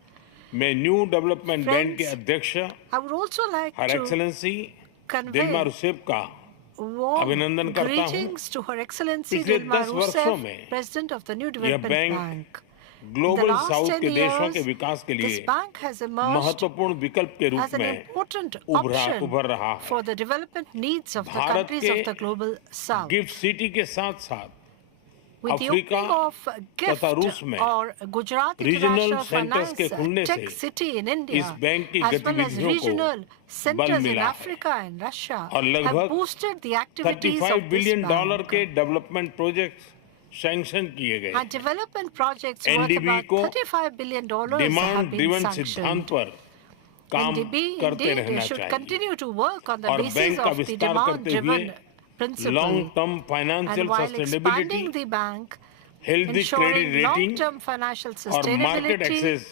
मैं न्यू डेवलपमेंट बैंक के Friends, अध्यक्ष I would also like हर to excellency convey Dilma Rousseff का warm अभिनंदन करता हूं। greetings to Her Excellency पिछले Dilma 10 वर्षों Rousseff, में President of the New यह Development bank Bank. In the global last south 10 के देशों के years, विकास के this लिए bank has emerged महत्वपूर्ण विकल्प के as रूप an में important उभर option रहा है for the development needs of the Bharat countries के of the global south. Gift city के साथ साथ With the Africa opening of GIFT तथा रूस में or Gujarat regional International centres के Finance खुलने Tech से City in इस India, बैंक की as well as गतिविधियों regional को बल centers in मिला है Africa and Russia, और have लगभग boosted the activities $35 of this billion bank. के डेवलपमेंट प्रोजेक्ट सैंक्शन किए गए And development projects worth NDB about को $35 billion have demand been driven सिद्धांत sanctioned. पर काम NDB, करते indeed, they रहना should चाहिए continue to work on the और basis बैंक का of the विस्तार करते हुए demand-driven principle. Long term And financial while sustainability expanding the bank, healthy credit ensuring rating long-term financial और मार्केट sustainability, एक्सेस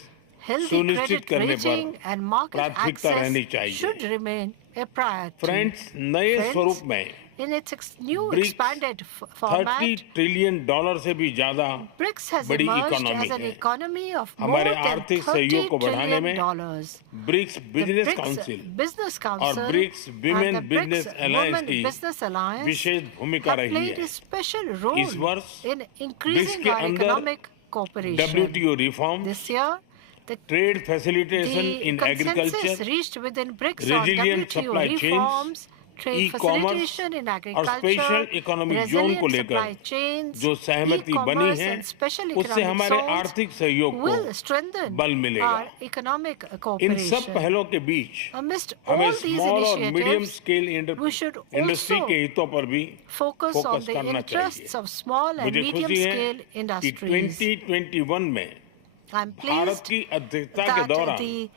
healthy सुनिश्चित credit करने rating पर and market प्राथमिकता रहनी access should चाहिए remain a priority. फ्रेंड्स नए Friends, स्वरूप में in its new BRICS expanded format, $30 trillion से भी ज्यादा BRICS has बड़ी emerged इकोनॉमी as an है economy of more हमारे than आर्थिक $30 सहयोग को बढ़ाने में trillion. BRICS The business BRICS council Business और Council BRICS and women the business BRICS alliance Women की Business Alliance विशेष भूमिका have रही played है a special role इस वर्ष in ब्रिक्स increasing के our अंदर economic cooperation. WTO reform This year, the trade facilitation The in consensus agriculture reached within BRICS on resilient WTO supply chains, reforms, trade e-commerce facilitation in और agriculture, special economic zone resilient को supply लेकर chains, जो सहमति बनी e-commerce है and special उससे economic हमारे zones आर्थिक सहयोग will को strengthen बल मिलेगा our economic इन सब cooperation. पहलों के बीच Amidst हमें all these स्मॉल और medium initiatives, scale we should industry also के हितों पर भी focus on फोकस the करना interests चाहिए of small and मुझे medium खुशी है scale कि industries. 2021 में I'm भारत pleased की अध्यक्षता के that दौरान the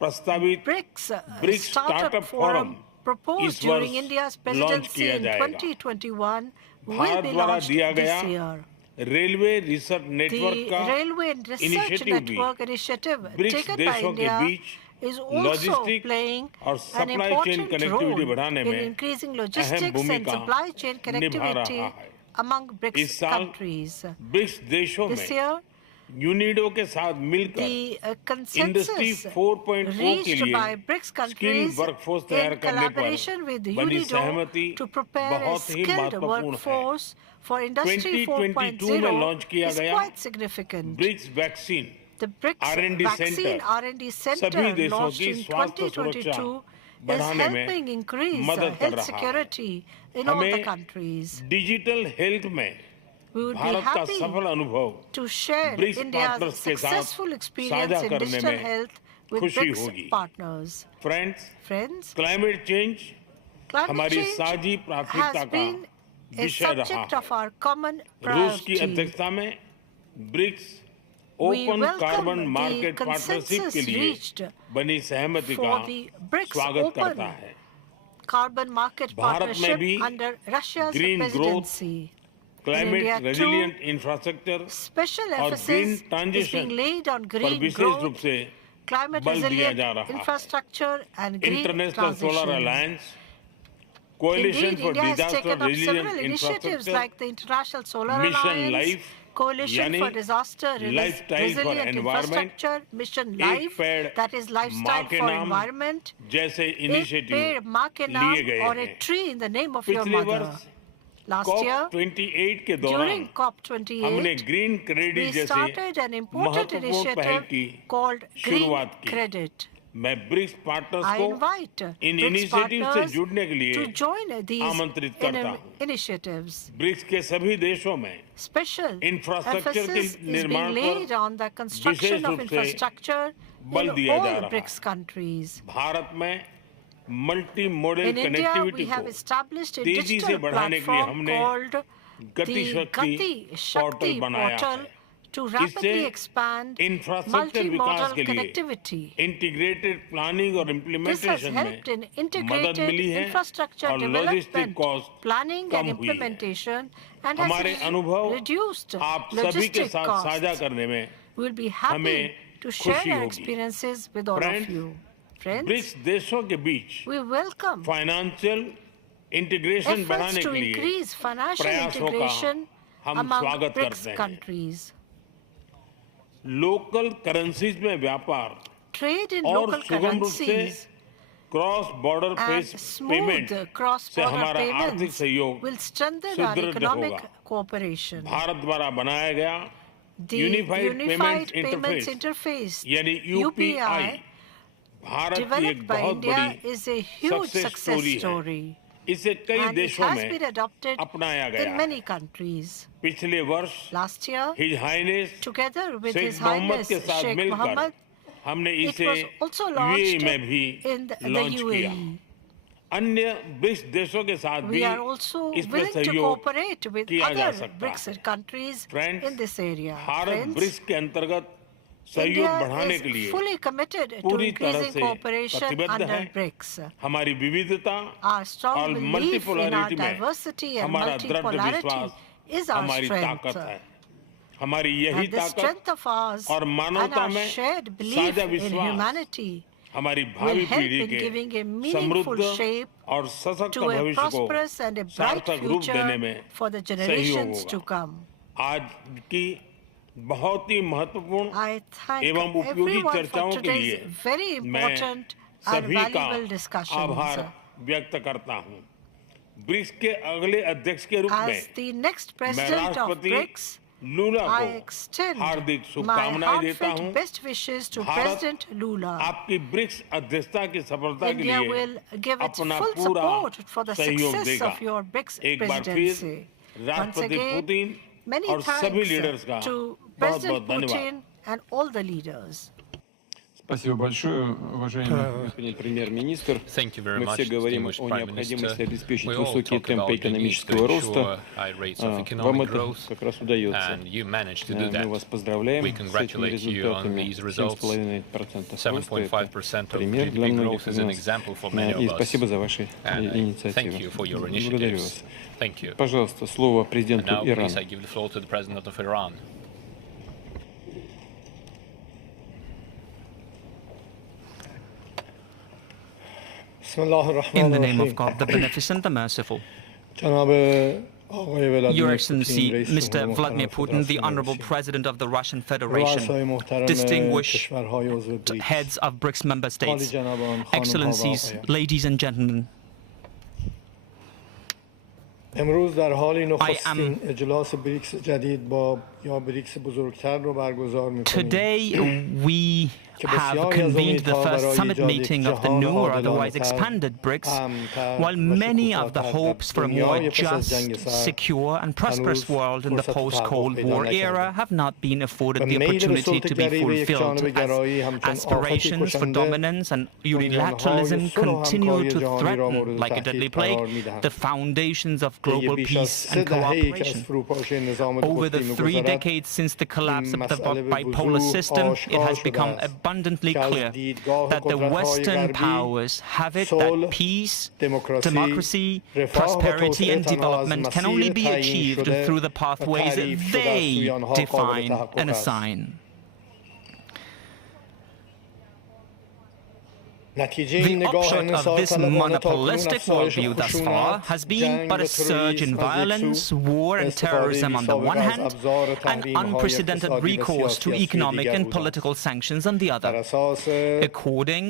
प्रस्तावित BRICS BRICS Startup startup Forum forum proposed इस during वर्ष India's लॉन्च presidency किया in जाएगा 2021 will भारत be द्वारा launched दिया गया this year. Railway research network The का Railway and Research इनिशिएटिव भी Network initiative ब्रिक्स taken by देशों के India बीच is also लॉजिस्टिक playing और an supply chain important connectivity role बढ़ाने in में increasing अहम logistics and भूमिका supply chain निभा connectivity रहा है among BRICS इस साल countries. ब्रिक्स देशों This में year, यूनिडो के साथ मिलकर the इंडस्ट्री consensus 4.0 के reached लिए by BRICS skill countries workforce तैयार in करने पर collaboration with बनी UNIDO सहमति to prepare a बहुत ही skilled महत्वपूर्ण है workforce for Industry 2022 में 4.0 लॉन्च किया is गया quite significant. BRICS vaccine The BRICS R&D Vaccine Center R&D Center सभी देशों launched की in स्वास्थ्य सुरक्षा 2022 is बढ़ाने में helping increase मदद कर health रहा है security in all the हमें countries. डिजिटल हेल्थ में We would be भारत का happy सफल अनुभव to share BRICS India's partners के साथ successful experience साझा in करने digital में health with खुशी BRICS होगी partners. Friends Friends, climate change climate हमारी change साझी प्राथमिकता has का been a विषय रहा subject है of our common रूस की priority. अध्यक्षता में BRICS open carbon market partnership के लिए बनी सहमति का स्वागत करता है। भारत में भी green growth, climate resilient infrastructure और ग्रीन ट्रांजिशन पर विशेष रूप से बल दिया जा रहा है। International solar alliance, कोalition for disaster resilient infrastructure, mission life यानी लाइफस्टाइल फॉर एनवायरनमेंट, एक पेड़ माँ के नाम जैसे इनिशिएटिव लिए गए हैं। पिछले वर्ष COP28 के दौरान हमने ग्रीन क्रेडिट जैसे महत्वपूर्ण पहल की शुरुआत की। मैं ब्रिक्स पार्टनर्स को इन इनिशिएटिव से जुड़ने के लिए आमंत्रित करता हूँ। ब्रिक्स के सभी देशों में इंफ्रास्ट्रक्चर के निर्माण पर विशेष रूप से बल दिया जा रहा है। भारत में मल्टी मॉडल कनेक्टिविटी को तेजी से बढ़ाने के लिए हमने गति शक्ति पोर्टल बनाया है। इससे इंफ्रास्ट्रक्चर विकास के लिए इंटीग्रेटेड प्लानिंग और इम्प्लीमेंटेशन में मदद मिली है और लॉजिस्टिक कॉस्ट कम हुई है। हमारे अनुभव आप सभी के साथ साझा करने में हमें खुशी होगी। ब्रिक्स देशों के बीच फाइनेंशियल इंटीग्रेशन बढ़ाने के लिए प्रयासों का हम स्वागत करते हैं। लोकल करेंसीज में व्यापार और सुगम रूप से क्रॉस बॉर्डर पेमेंट से हमारा आर्थिक सहयोग सुदृढ़ होगा। भारत द्वारा बनाया गया यूनिफाइड पेमेंट इंटरफेस यानी यूपीआई भारत की एक बहुत बड़ी सक्सेस स्टोरी है। इसे कई देशों में अपनाया गया। पिछले वर्ष हिज हाइनेस शेख मोहम्मद के साथ मिलकर हमने इसे यूएई में भी लॉन्च किया। अन्य ब्रिक्स देशों के साथ भी इस पर सहयोग किया जा सकता है। फ्रेंड्स, भारत ब्रिक्स के अंतर्गत सहयोग बढ़ाने के लिए पूरी तरह से प्रतिबद्ध है। हमारी विविधता और मल्टीपोलैरिटी में हमारा दृढ़ विश्वास हमारी ताकत है। हमारी यही ताकत और मानवता में साझा विश्वास हमारी भावी पीढ़ी के समृद्ध और सशक्त भविष्य को सार्थक रूप देने में सहयोग होगा। आज की बहुत ही महत्वपूर्ण एवं उपयोगी चर्चाओं के लिए मैं सभी का आभार व्यक्त करता हूं। ब्रिक्स के अगले अध्यक्ष के रूप में मैं राष्ट्रपति लूला को हार्दिक शुभकामनाएं देता हूं। भारत आपकी ब्रिक्स अध्यक्षता की सफलता के लिए अपना पूरा सहयोग देगा। एक बार फिर राष्ट्रपति पुतिन और सभी लीडर्स का बहुत-बहुत धन्यवाद। Спасибо большое, уважаемый господин премьер-министр. Мы все говорим о необходимости обеспечить высокие темпы экономического роста. Вам это как раз удается. Мы вас поздравляем с этими результатами. 7,5% пример для многих из нас. И спасибо за ваши инициативы. Благодарю вас. Пожалуйста, слово президенту Ирана. In the name of God, the Beneficent, the Merciful. Your Excellency, Mr. Vladimir Putin, the Honorable President of the Russian Federation, distinguished heads of BRICS member states, Excellencies, ladies and gentlemen, today we have convened the first summit meeting of the new or otherwise expanded BRICS, while many of the hopes for a more just, secure and prosperous world in the post-Cold War era have not been afforded the opportunity to be fulfilled, as aspirations for dominance and unilateralism continue to threaten, like a deadly plague, the foundations of global peace and cooperation. Over the 3 decades since the collapse of the bipolar system, it has become abundantly clear that the Western powers have it that peace, democracy, prosperity and development can only be achieved through the pathways they define and assign. The upshot of this monopolistic worldview thus far has been but a surge in violence, war and terrorism on the one hand, and unprecedented recourse to economic and political sanctions on the other. According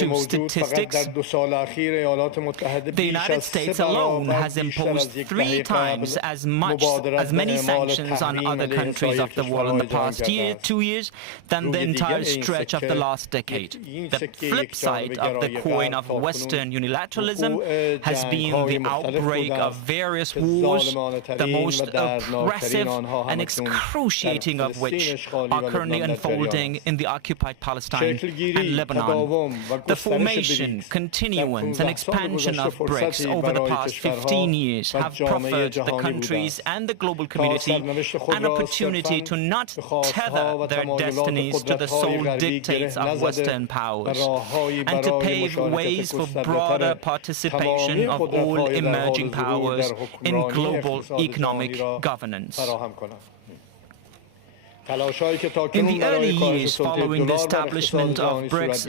to statistics, the United States alone has imposed 3 times as many sanctions on other countries of the world in the past 2 years than the entire stretch of the last decade. The flip side of the coin of Western unilateralism has been the outbreak of various wars, the most oppressive and excruciating of which are currently unfolding in the occupied Palestine and Lebanon. The formation, continuance and expansion of Brics over the past 15 years have proffered the countries and the global community an opportunity to not tether their destinies to the sole dictates of Western powers, and to pave ways for broader participation of all emerging powers in global economic governance. In the early years following the establishment of Brics,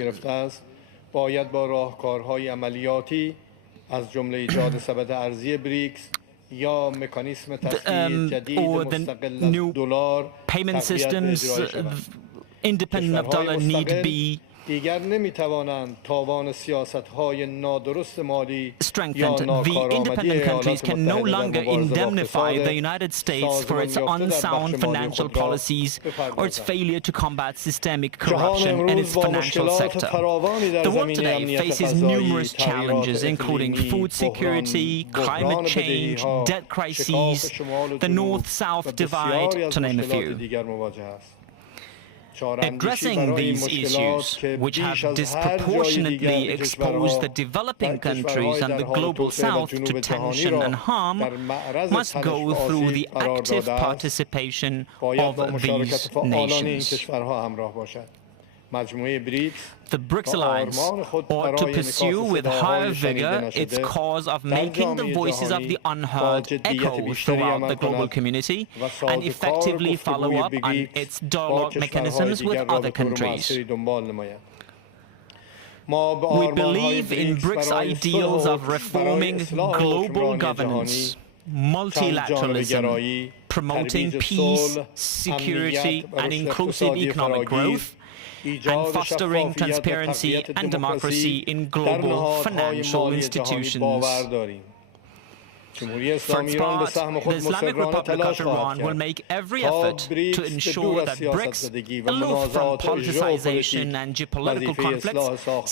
باید با راهکارهای عملیاتی از جمله ایجاد سبد ارزی بریکس یا مکانیسم تسویه جدید مستقل از دلار payment systems independent of dollar need be دیگر نمیتوانند تاوان سیاست‌های نادرست مالی strengthened. The independent countries can no longer indemnify the United States for its unsound financial policies or its failure to combat systemic corruption in its financial sector. The world today faces numerous challenges, including food security, climate change, debt crises, the North-South divide, to name a few. Addressing these issues, which have disproportionately exposed the developing countries and the global south to tension and harm, must go through the active participation of these nations. The Brics Alliance ought to pursue with higher vigor its cause of making the voices of the unheard echo throughout the global community and effectively follow up on its dialogue mechanisms with other countries. We believe in Brics' ideals of reforming global governance, multilateralism, promoting peace, security and inclusive economic growth, and fostering transparency and democracy in global financial institutions. For its part, the Islamic Republic of Iran will make every effort to ensure that Brics, aloof from politicization and geopolitical conflicts,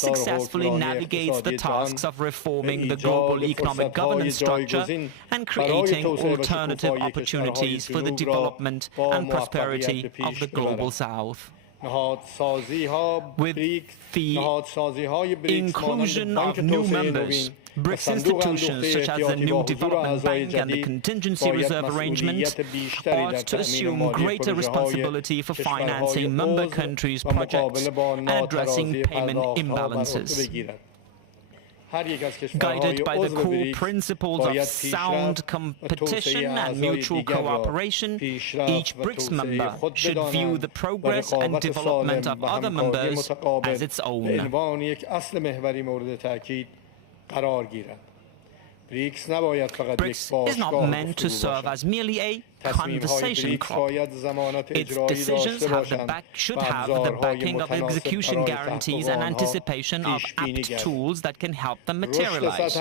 successfully navigates the tasks of reforming the global economic governance structure and creating alternative opportunities for the development and prosperity of the global South. With the inclusion of new members, Brics institutions such as the new Development Bank and the Contingency Reserve Arrangement ought to assume greater responsibility for financing member countries' projects and addressing payment imbalances. Guided by the core principles of sound competition and mutual cooperation, each Brics member should view the progress and development of other members as its own. Brics is not meant to serve as merely a conversation crop. Its decisions should have the backing of execution guarantees and anticipation of apt tools that can help them materialize.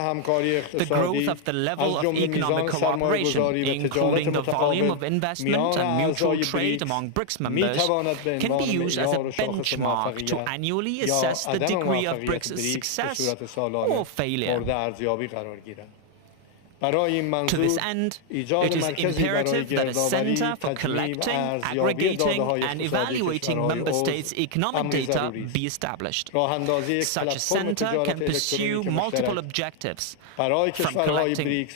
The growth of the level of economic cooperation, including the volume of investment and mutual trade among Brics members, can be used as a benchmark to annually assess the degree of Brics' success or failure. To this end, it is imperative that a center for collecting, aggregating, and evaluating member states' economic data be established. Such a center can pursue multiple objectives, from collecting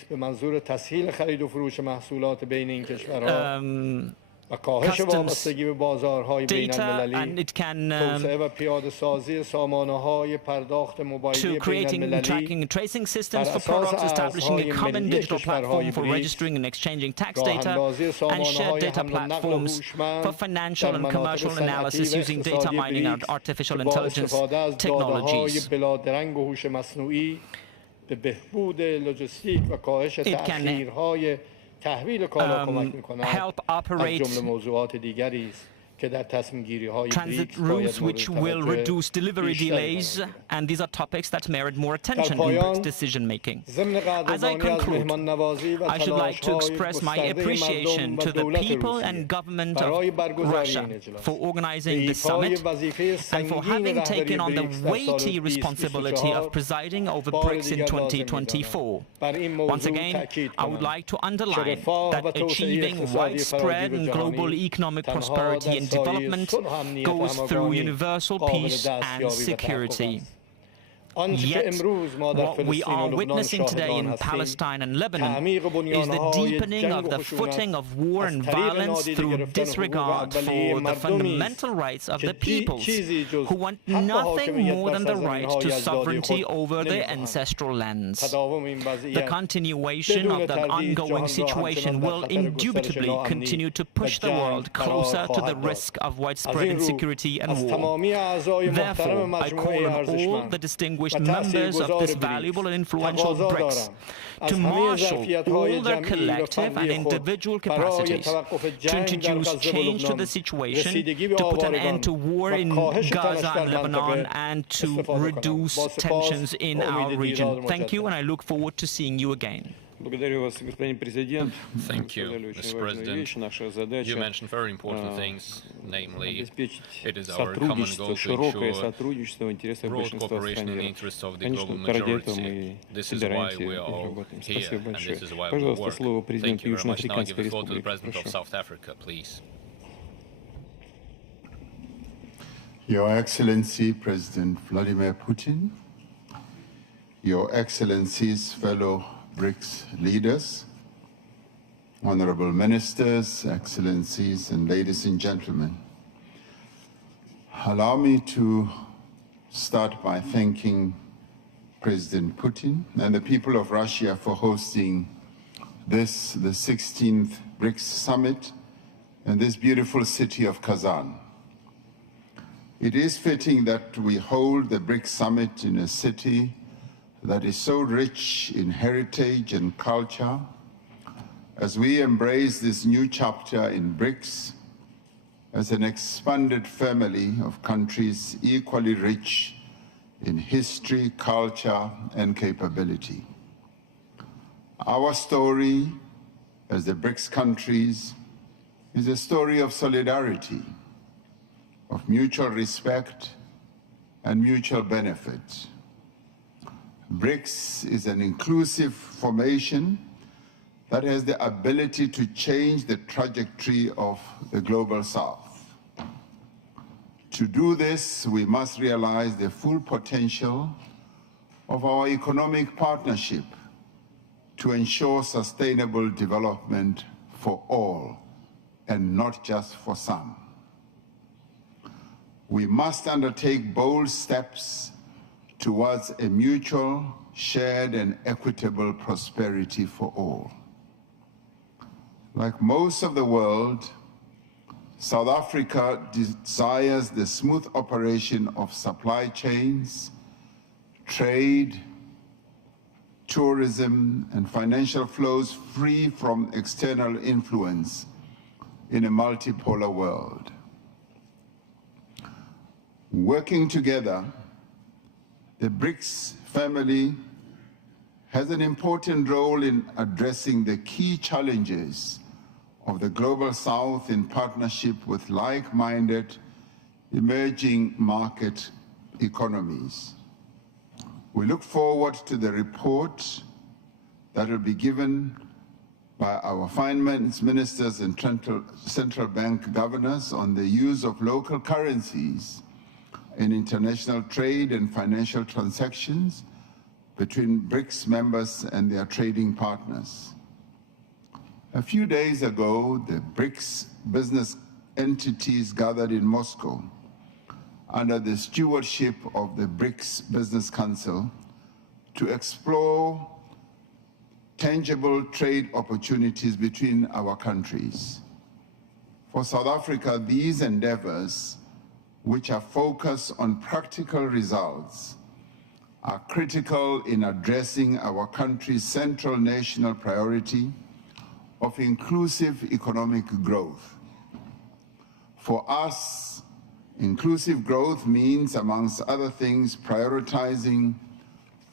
customs data, and it can to creating tracking and tracing systems for products, establishing a common digital platform for registering and exchanging tax data, and shared data platforms for financial and commercial analysis using data mining and artificial intelligence technologies. It can help operate transit routes which will reduce delivery delays, and these are topics that merit more attention in BRICS decision-making. As I conclude, I should like to express my appreciation to the people and government of Russia for organizing this summit and for having taken on the weighty responsibility of presiding over BRICS in 2024. Once again, I would like to underline that achieving widespread and global economic prosperity and development goes through universal peace and security. Yet, what we are witnessing today in Palestine and Lebanon is the deepening of the footing of war and violence through disregard for the fundamental rights of the peoples, who want nothing more than the right to sovereignty over their ancestral lands. The continuation of the ongoing situation will indubitably continue to push the world closer to the risk of widespread insecurity and war. Therefore, I call on all the distinguished members of this valuable and influential BRICS to marshal all their collective and individual capacities to introduce change to the situation, to put an end to war in Gaza and Lebanon, and to reduce tensions in our region. Thank you, and I look forward to seeing you again. Thank you, Mr. President. You mentioned very important things, namely, it is our common goal to ensure broad cooperation in the interests of the global majority. This is why we are all here, and this is why we work. Thank you very much. Now I give the floor to the President of South Africa, please. Your Excellency, President Vladimir Putin, Your Excellencies, fellow BRICS leaders, honorable ministers, excellencies, and ladies and gentlemen. Allow me to start by thanking President Putin and the people of Russia for hosting this, the 16th BRICS summit in this beautiful city of Kazan. It is fitting that we hold the BRICS summit in a city that is so rich in heritage and culture, as we embrace this new chapter in BRICS as an expanded family of countries equally rich in history, culture, and capability. Our story as the BRICS countries is a story of solidarity, of mutual respect and mutual benefit. BRICS is an inclusive formation that has the ability to change the trajectory of the global South. To do this, we must realize the full potential of our economic partnership to ensure sustainable development for all and not just for some. We must undertake bold steps towards a mutual, shared, and equitable prosperity for all. Like most of the world, South Africa desires the smooth operation of supply chains, trade, tourism, and financial flows free from external influence in a multipolar world. Working together, the BRICS family has an important role in addressing the key challenges of the Global South in partnership with like-minded emerging market economies. We look forward to the report that will be given by our finance ministers and central bank governors on the use of local currencies in international trade and financial transactions between BRICS members and their trading partners. A few days ago, the BRICS business entities gathered in Moscow under the stewardship of the BRICS Business Council to explore tangible trade opportunities between our countries. For South Africa, these endeavors, which are focused on practical results, are critical in addressing our country's central national priority of inclusive economic growth. For us, inclusive growth means, amongst other things, prioritizing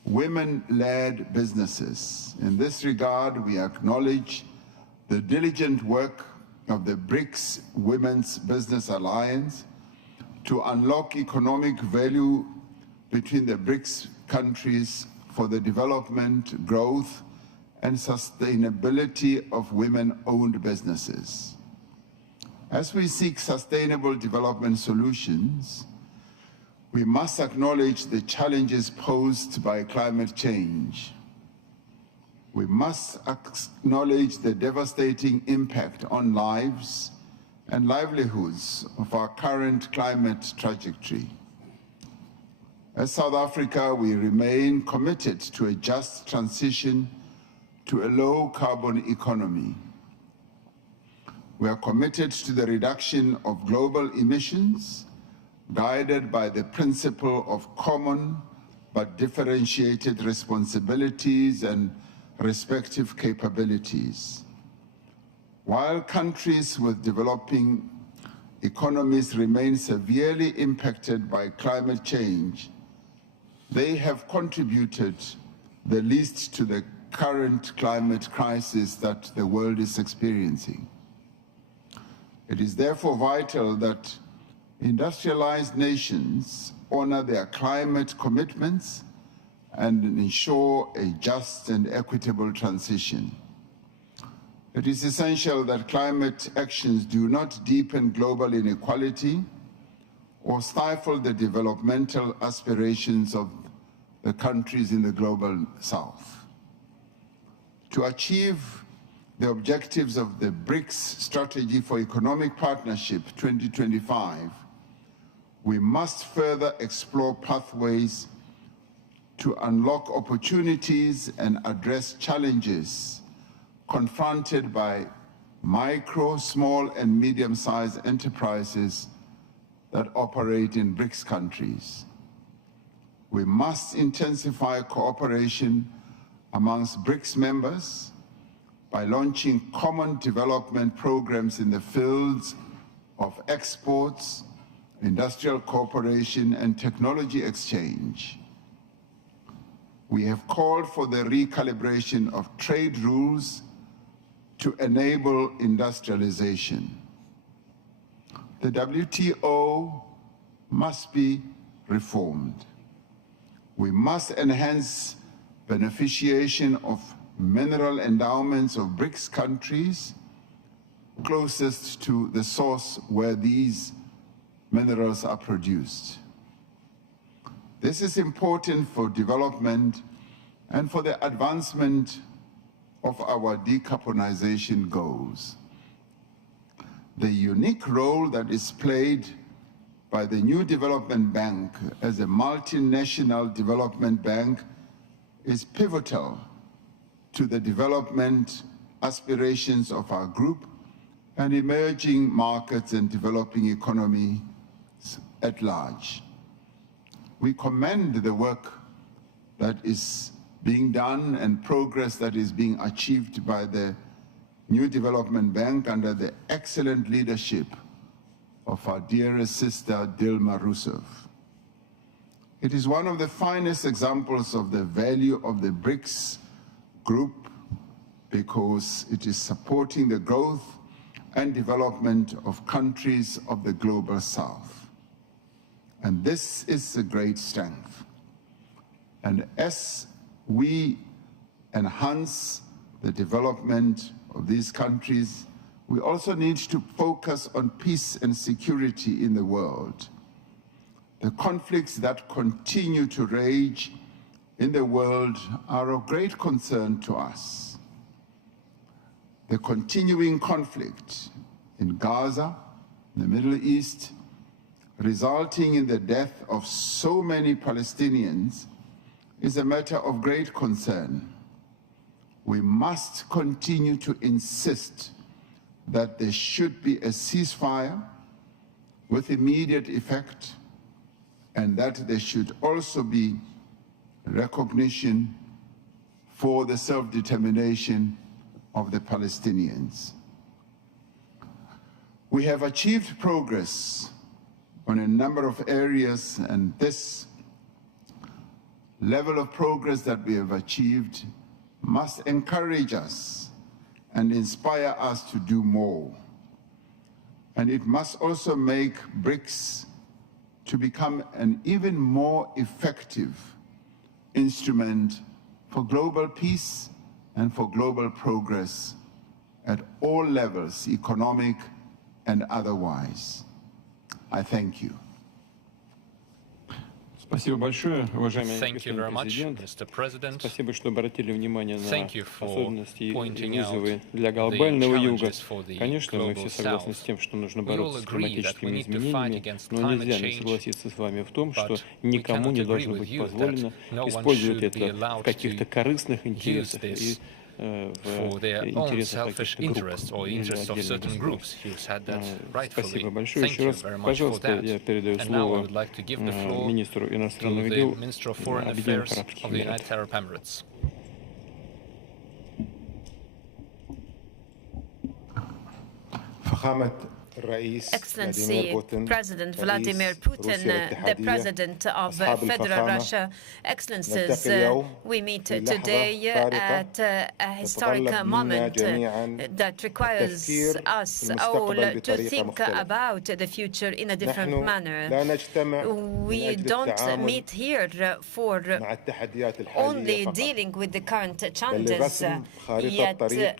women-led businesses. In this regard, we acknowledge the diligent work of the BRICS Women's Business Alliance to unlock economic value between the BRICS countries for the development, growth, and sustainability of women-owned businesses. As we seek sustainable development solutions, we must acknowledge the challenges posed by climate change. We must acknowledge the devastating impact on lives and livelihoods of our current climate trajectory. As South Africa, we remain committed to a just transition to a low-carbon economy. We are committed to the reduction of global emissions, guided by the principle of common but differentiated responsibilities and respective capabilities. While countries with developing economies remain severely impacted by climate change, they have contributed the least to the current climate crisis that the world is experiencing. It is therefore vital that industrialized nations honor their climate commitments and ensure a just and equitable transition. It is essential that climate actions do not deepen global inequality or stifle the developmental aspirations of the countries in the global south. To achieve the objectives of the BRICS Strategy for Economic Partnership 2025, we must further explore pathways to unlock opportunities and address challenges confronted by micro, small, and medium-sized enterprises that operate in BRICS countries. We must intensify cooperation amongst BRICS members by launching common development programs in the fields of exports, industrial cooperation, and technology exchange. We have called for the recalibration of trade rules to enable industrialization. The WTO must be reformed. We must enhance beneficiation of mineral endowments of BRICS countries closest to the source where these minerals are produced. This is important for development and for the advancement of our decarbonization goals. The unique role that is played by the new development bank as a multinational development bank is pivotal to the development aspirations of our group and emerging markets and developing economies at large. We commend the work that is being done and progress that is being achieved by the new development bank under the excellent leadership of our dearest sister, Dilma Rousseff. It is one of the finest examples of the value of the BRICS group because it is supporting the growth and development of countries of the global south. And this is a great strength. And as we enhance the development of these countries, we also need to focus on peace and security in the world. The conflicts that continue to rage in the world are of great concern to us. The continuing conflict in Gaza, the Middle East, resulting in the death of so many Palestinians, is a matter of great concern. We must continue to insist that there should be a ceasefire with immediate effect, and that there should also be recognition for the self-determination of the Palestinians. We have achieved progress on a number of areas, and this level of progress that we have achieved must encourage us and inspire us to do more. And it must also make Brics to become an even more effective instrument for global peace and for global progress at all levels, economic and otherwise. I thank you. Спасибо большое, уважаемый господин президент. Спасибо, что обратили внимание на особенности и вызовы для the глобального юга. challenges for the Конечно, мы global все согласны с south. тем, что нужно We all бороться с agree that we климатическими need to fight изменениями, against но climate нельзя не change, согласиться с вами в том, что but we никому cannot не agree должно with быть you that позволено no one использовать should be это в allowed каких-то to корыстных use интересах this и for their own интересах selfish каких-то interests or групп или interests of отдельных certain groups. государств. You said that Спасибо rightfully. большое. Thank Еще you раз, very much for пожалуйста, that. я передаю And now I слово would like to give the floor министру to иностранных the дел Minister of Foreign Объединенных Affairs Арабских of the Эмиратов. United Arab Emirates. Excellency President Vladimir Putin, the President of Federal Russia, Excellencies, we meet today at a historic moment that requires us all to think about the future in a different manner. We don't meet here for only dealing with the current challenges, yet to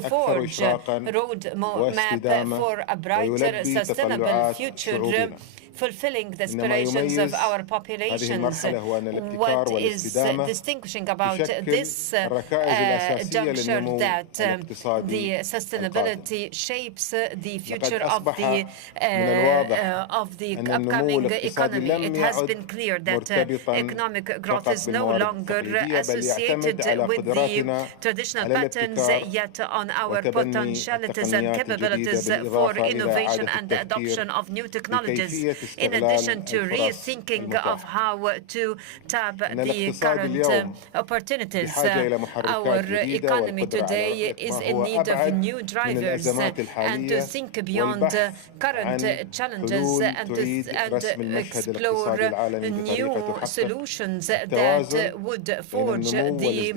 forge road map for a brighter, sustainable future, fulfilling the aspirations of our populations. What is distinguishing about this juncture that the sustainability shapes the future of the upcoming economy. It has been clear that economic growth is no longer associated with the traditional patterns, yet on our potentialities and capabilities for innovation and the adoption of new technologies, in addition to rethinking of how to tap the current opportunities. Our economy today is in need of new drivers, and to think beyond current challenges and explore new solutions that would forge the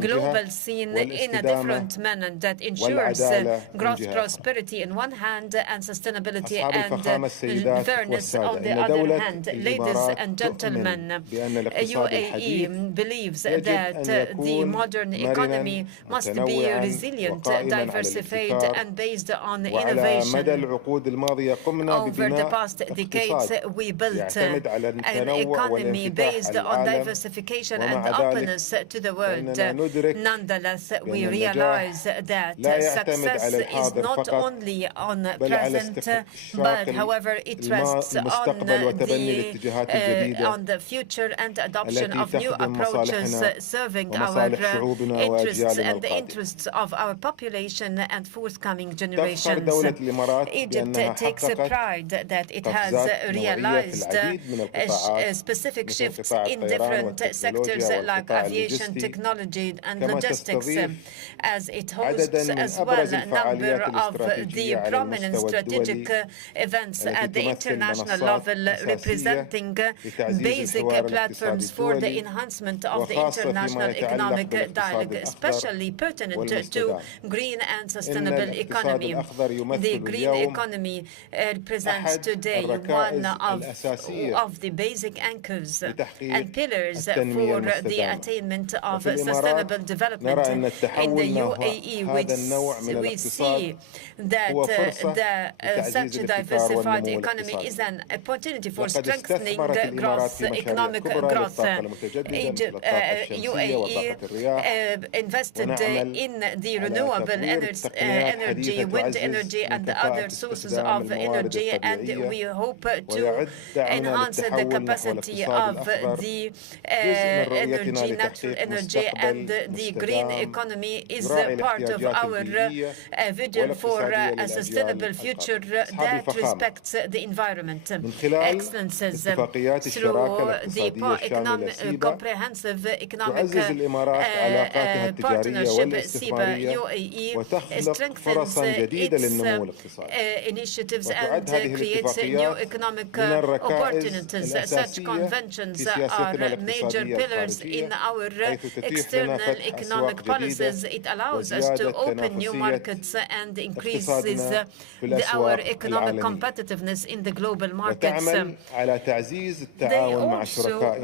global scene in a different manner that ensures growth, prosperity on one hand, and sustainability and fairness on the other hand. Ladies and gentlemen, UAE believes that the modern economy must be resilient, diversified, and based on innovation. Over the past decades, we built an economy based on diversification and openness to the world. Nonetheless, we realize that success is not only on present, but however it rests on the future and adoption of new approaches serving our interests and the interests of our population and forthcoming generations. Egypt takes pride that it has realized specific shifts in different sectors like aviation, technology and logistics, as it hosts as well a number of the prominent strategic events at the international level, representing basic platforms for the enhancement of the international economic dialogue, especially pertinent to green and sustainable economy. The green economy represents today one of the basic anchors and pillars for the attainment of sustainable development. In the UAE, we see that such a diversified economy is an opportunity for strengthening gross economic growth. UAE invested in the renewable energy, wind energy, and other sources of energy, and we hope to enhance the capacity of the energy, natural energy, and the green economy is part of our vision for a sustainable future that respects the environment. Excellences, through the comprehensive economic partnership, SIBA UAE strengthens its initiatives and creates new economic opportunities. Such conventions are major pillars in our external economic policies. It allows us to open new markets and increases our economic competitiveness in the global markets. They also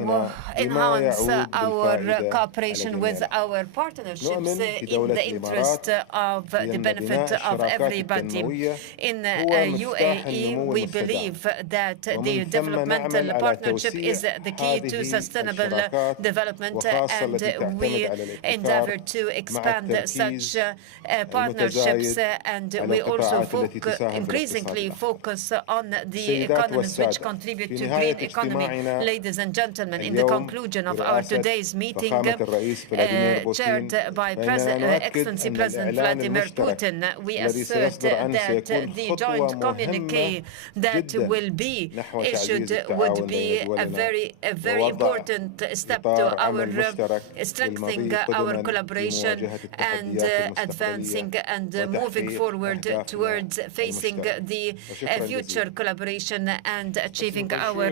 enhance our cooperation with our partnerships in the interest of the benefit of everybody. In UAE, we believe that the developmental partnership is the key to sustainable development, and we endeavor to expand such partnerships, and we also increasingly focus on the economies which contribute to green economy. Ladies and gentlemen, in the conclusion of our today's meeting, chaired by Excellency President Vladimir Putin, we assert that the joint communique that will be issued would be a very important step to our strengthening our collaboration and advancing and moving forward towards facing the future collaboration and achieving our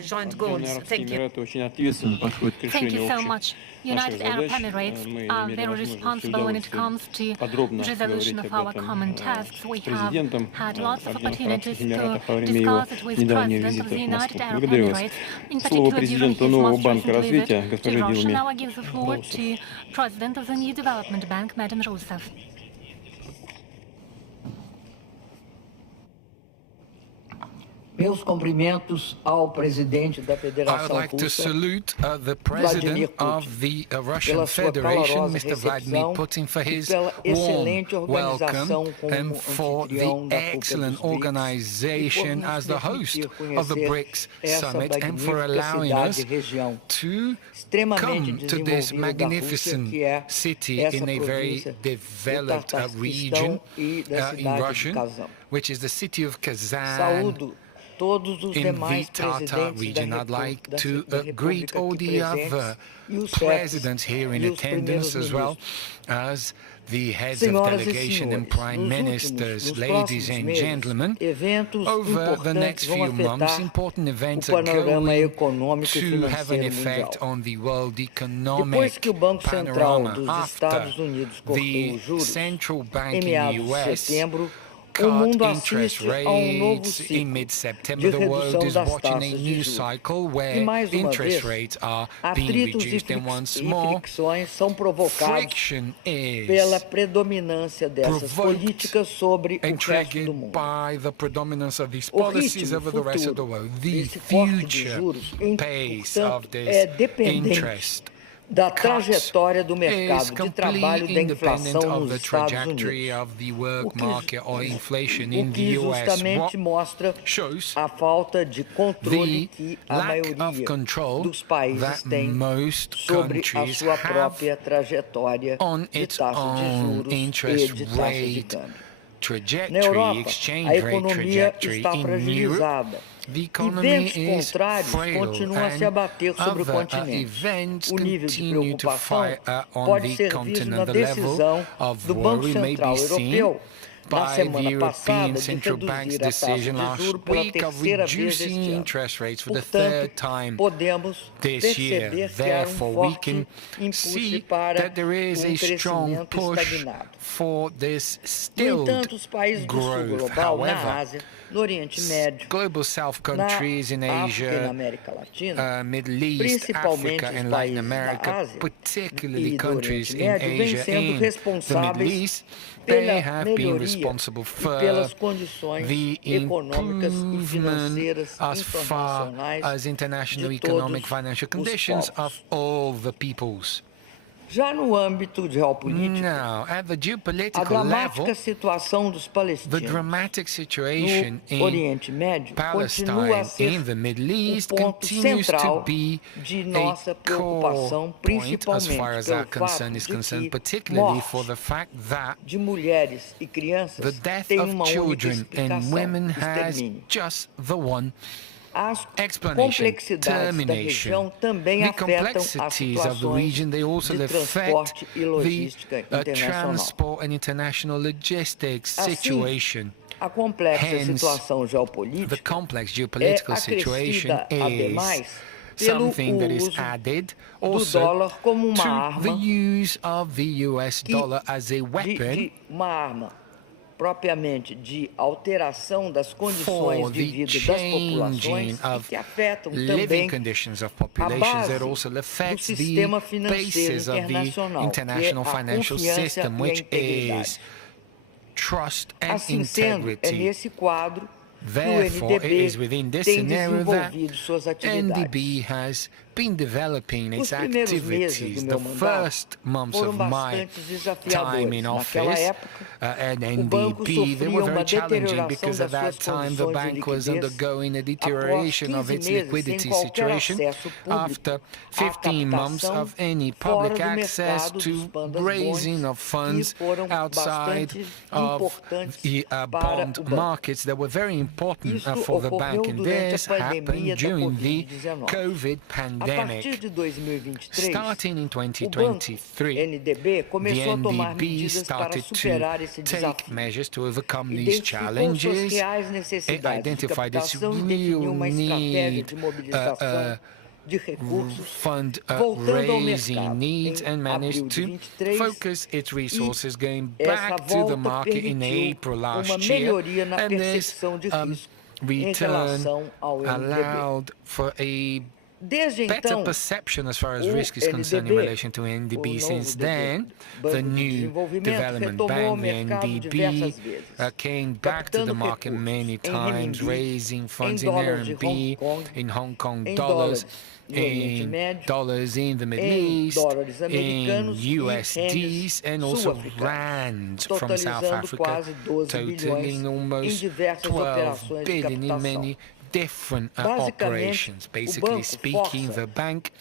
joint goals. Thank you. Thank you so much. United Arab Emirates are very responsible when it comes to resolution of our common tasks. We have had lots of opportunities to discuss it with President of the United Arab Emirates, in particular during his most recent visit to Russia. Now I give the floor to President of the New Development Bank, Madam Rousseff. Meus cumprimentos ao presidente da Federação I would like to salute the president of the Russian Federation, Mr. Vladimir Putin, for his warm welcome and for the excellent organization as the host of the Brics Summit, and for allowing us to come to this magnificent city in a very developed region in Russian, which is the city of Kazan, in the Tatar region. I'd like to greet all the other presidents here in attendance, as well as the heads of delegation and prime ministers. Ladies and gentlemen, over the next few months, important events are going to have an effect on the world economic panorama. After the central bank in the US cut interest rates in mid-September, the world is watching a new cycle where interest rates are being reduced, and once more, friction is provoked and triggered by the predominance of these policies over the rest of the world. The future pace of this interest da trajetória do mercado de trabalho da inflação nos Estados Unidos, o que justamente mostra a falta de controle que a maioria dos países tem sobre a sua própria trajetória de taxa de juros e de taxa de câmbio. Na Europa, a economia está fragilizada. Eventos contrários continuam a se abater sobre o continente. O nível de preocupação pode ser visto na decisão do Banco Central Europeu by the European Central Bank's decision last week of reducing interest rates for the third time this year. Therefore, we can see that there is a strong push for this stilled growth. However, global South countries in Asia, Middle East, Africa and Latin America, particularly countries in Asia and the Middle East, they have been responsible for the improvement as far as international economic financial conditions of all the peoples. Now, at the geopolitical level, the dramatic situation in Palestine and the Middle East continues to be a core point as far as our concern is concerned, particularly for the fact that the death of children and women has just the one explanation, termination. The complexities of the region, they also affect the transport and international logistics situation. Hence, the complex geopolitical situation is something that is added also to the use of the US dollar as a weapon propriamente de alteração das condições de vida das populações que afetam também a base do sistema financeiro internacional, que é a confiança e a integridade. Assim sendo, é nesse quadro Therefore, it is within this scenario that NDB has been developing its activities. The first months of my time in office at NDB, they were very challenging because at that time the bank was undergoing a deterioration of its liquidity situation after 15 months of any public access to raising of funds outside of the bond markets that were very important for the bank, and this happened during the COVID pandemic. Starting in 2023, the NDB started to take measures to overcome these challenges. It identified its real need fund-raising needs and managed to focus its resources going back to the market in April last year, and this return allowed for a better perception as far as risk is concerned in relation to NDB. Since then, the new development bank, the NDB, came back to the market many times, raising funds in RMB, in Hong Kong dollars, in dollars in the Middle East, in USDs, and also rands from South Africa, totaling almost 12 billion in many different operations. Basically speaking, the bank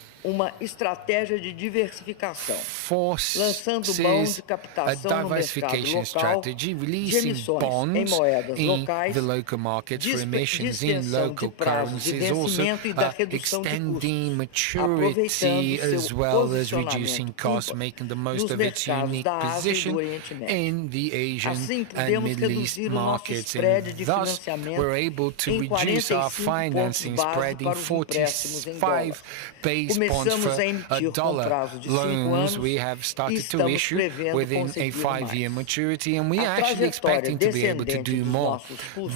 forces a diversification strategy, releasing bonds in the local markets for emissions in local currencies, also extending maturity as well as reducing costs, making the most of its unique position in the Asian and Middle East markets, and thus we're able to reduce our financing spread in 45 base points for dollar loans we have started to issue within a 5-year maturity, and we are actually expecting to be able to do more.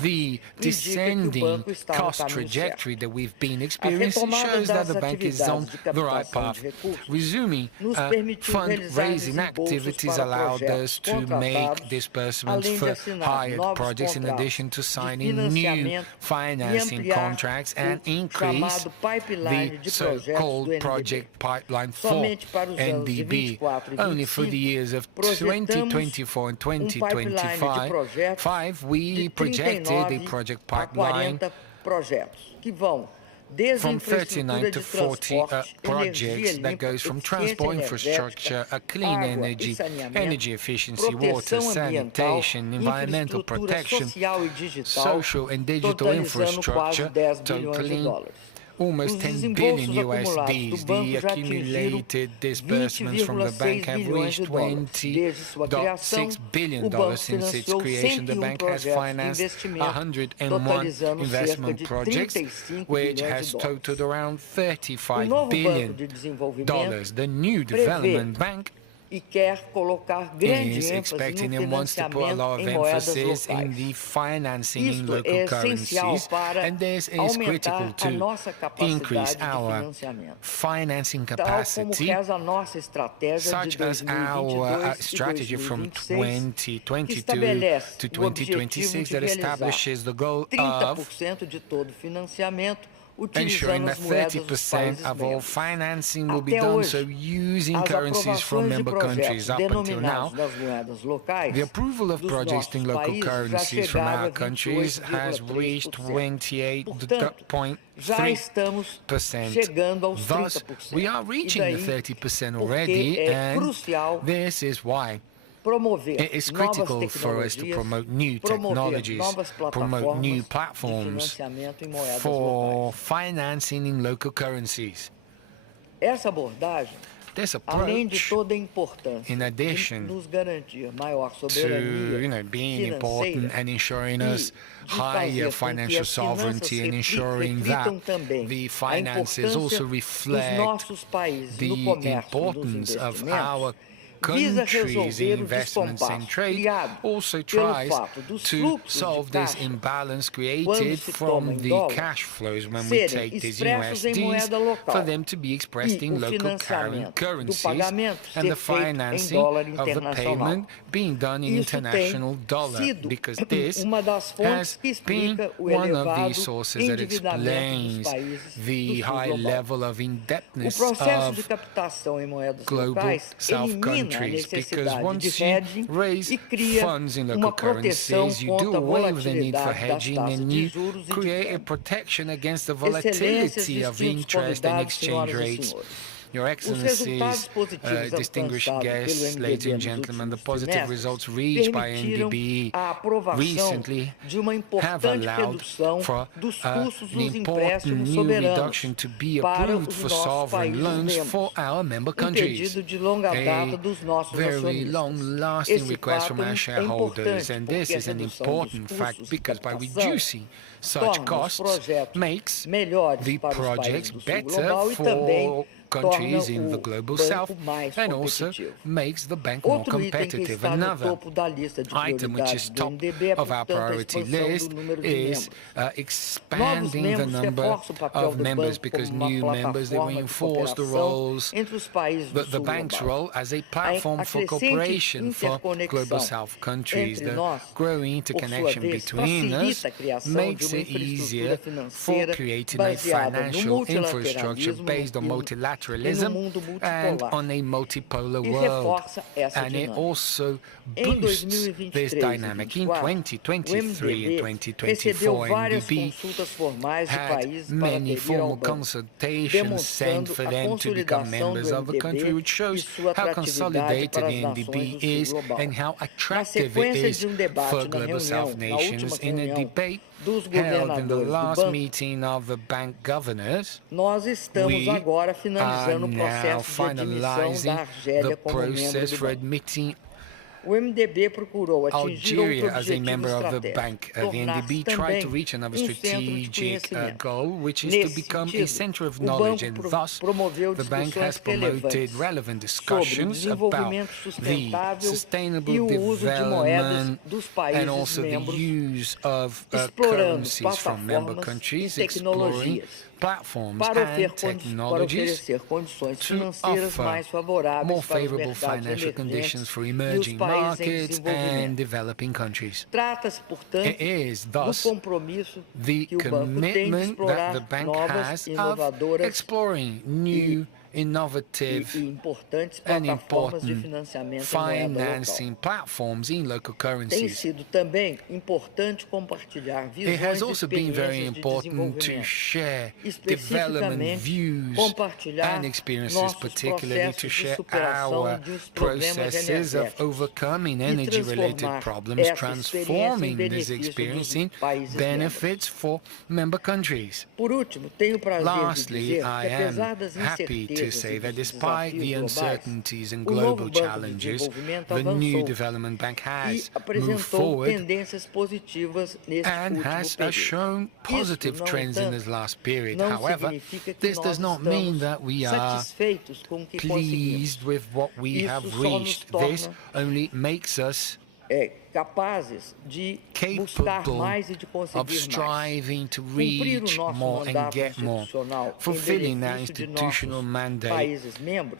The descending cost trajectory that we've been experiencing shows that the bank is on the right path. Resuming fundraising activities allowed us to make disbursements for hired projects in addition to signing new financing contracts and increase the so-called project pipeline for NDB. Only for the years of 2024 and 2025, we projected a project pipeline from 39 to 40 projects that goes from transport infrastructure, clean energy, energy efficiency, water, sanitation, environmental protection, social and digital infrastructure, totaling almost 10 billion USDs. The accumulated disbursements from the bank have reached $20.6 billion since its creation. The bank has financed 101 investment projects, which has totaled around $35 billion. The new development bank is expecting and wants to put a lot of emphasis in the financing in local currencies, and this is critical to increase our financing capacity, such as our strategy from 2022 to 2026 that establishes the goal of ensuring that 30% of all financing will be done so using currencies from member countries. Up until now, the approval of projects in local currencies from our countries has reached 28.3%. Thus, we are reaching the 30% already, and this is why it is critical for us to promote new technologies, promote new platforms for financing in local currencies. This approach, in addition to being important and ensuring us higher financial sovereignty and ensuring that the finances also reflect the importance of our countries' investments and trade, also tries to solve this imbalance created from the cash flows when we take these USDs for them to be expressed in local currencies, and the financing of the payment being done in international dollar, because this has been one of the sources that explains the high level of indebtedness of global South countries. Because once you raise funds in local currencies, you do away with the need for hedging, and you create a protection against the volatility of interest and exchange rates. Your Excellencies, distinguished guests, ladies and gentlemen, the positive results reached by NDB recently have allowed for an important new reduction to be approved for sovereign loans for our member countries. A very long-lasting request from our shareholders, and this is an important fact because by reducing such costs makes the projects better for countries in the global south and also makes the bank more competitive. Another item which is top of our priority list is expanding the number of members, because new members, they reinforce the roles, the bank's role as a platform for cooperation for global south countries. The growing interconnection between us makes it easier for creating a financial infrastructure based on multilateralism and on a multipolar world, and it also boosts this dynamic. In 2023 and 2024, NDB had many formal consultations sent for them to become members of the country, which shows how consolidated the NDB is and how attractive it is for global south nations. In a debate held in the last meeting of the bank governors, we are now finalizing the process for admitting Algeria as a member of the bank. The NDB tried to reach another strategic goal, which is to become a center of knowledge, and thus the bank has promoted relevant discussions about the sustainable development and also the use of currencies from member countries, exploring platforms and technologies to offer more favorable financial conditions for emerging markets and developing countries. It is thus the commitment that the bank has of exploring new innovative and important financing platforms in local currencies. It has also been very important to share development views and experiences, particularly to share our processes of overcoming energy-related problems, transforming this experience in benefits for member countries. Lastly, I am happy to say that despite the uncertainties and global challenges, the new development bank has moved forward and has shown positive trends in this last period. However, this does not mean that we are pleased with what we have reached. This only makes us capable of striving to reach more and get more. Fulfilling our institutional mandate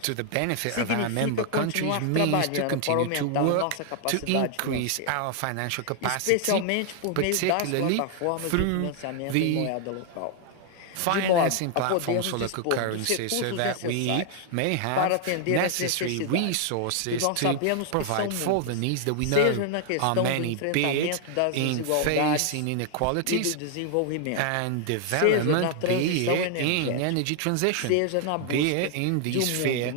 to the benefit of our member countries means to continue to work to increase our financial capacity, particularly through the financing platforms for local currencies, so that we may have necessary resources to provide for the needs that we know are many, be it in facing inequalities and development, be it in energy transition, be it in the sphere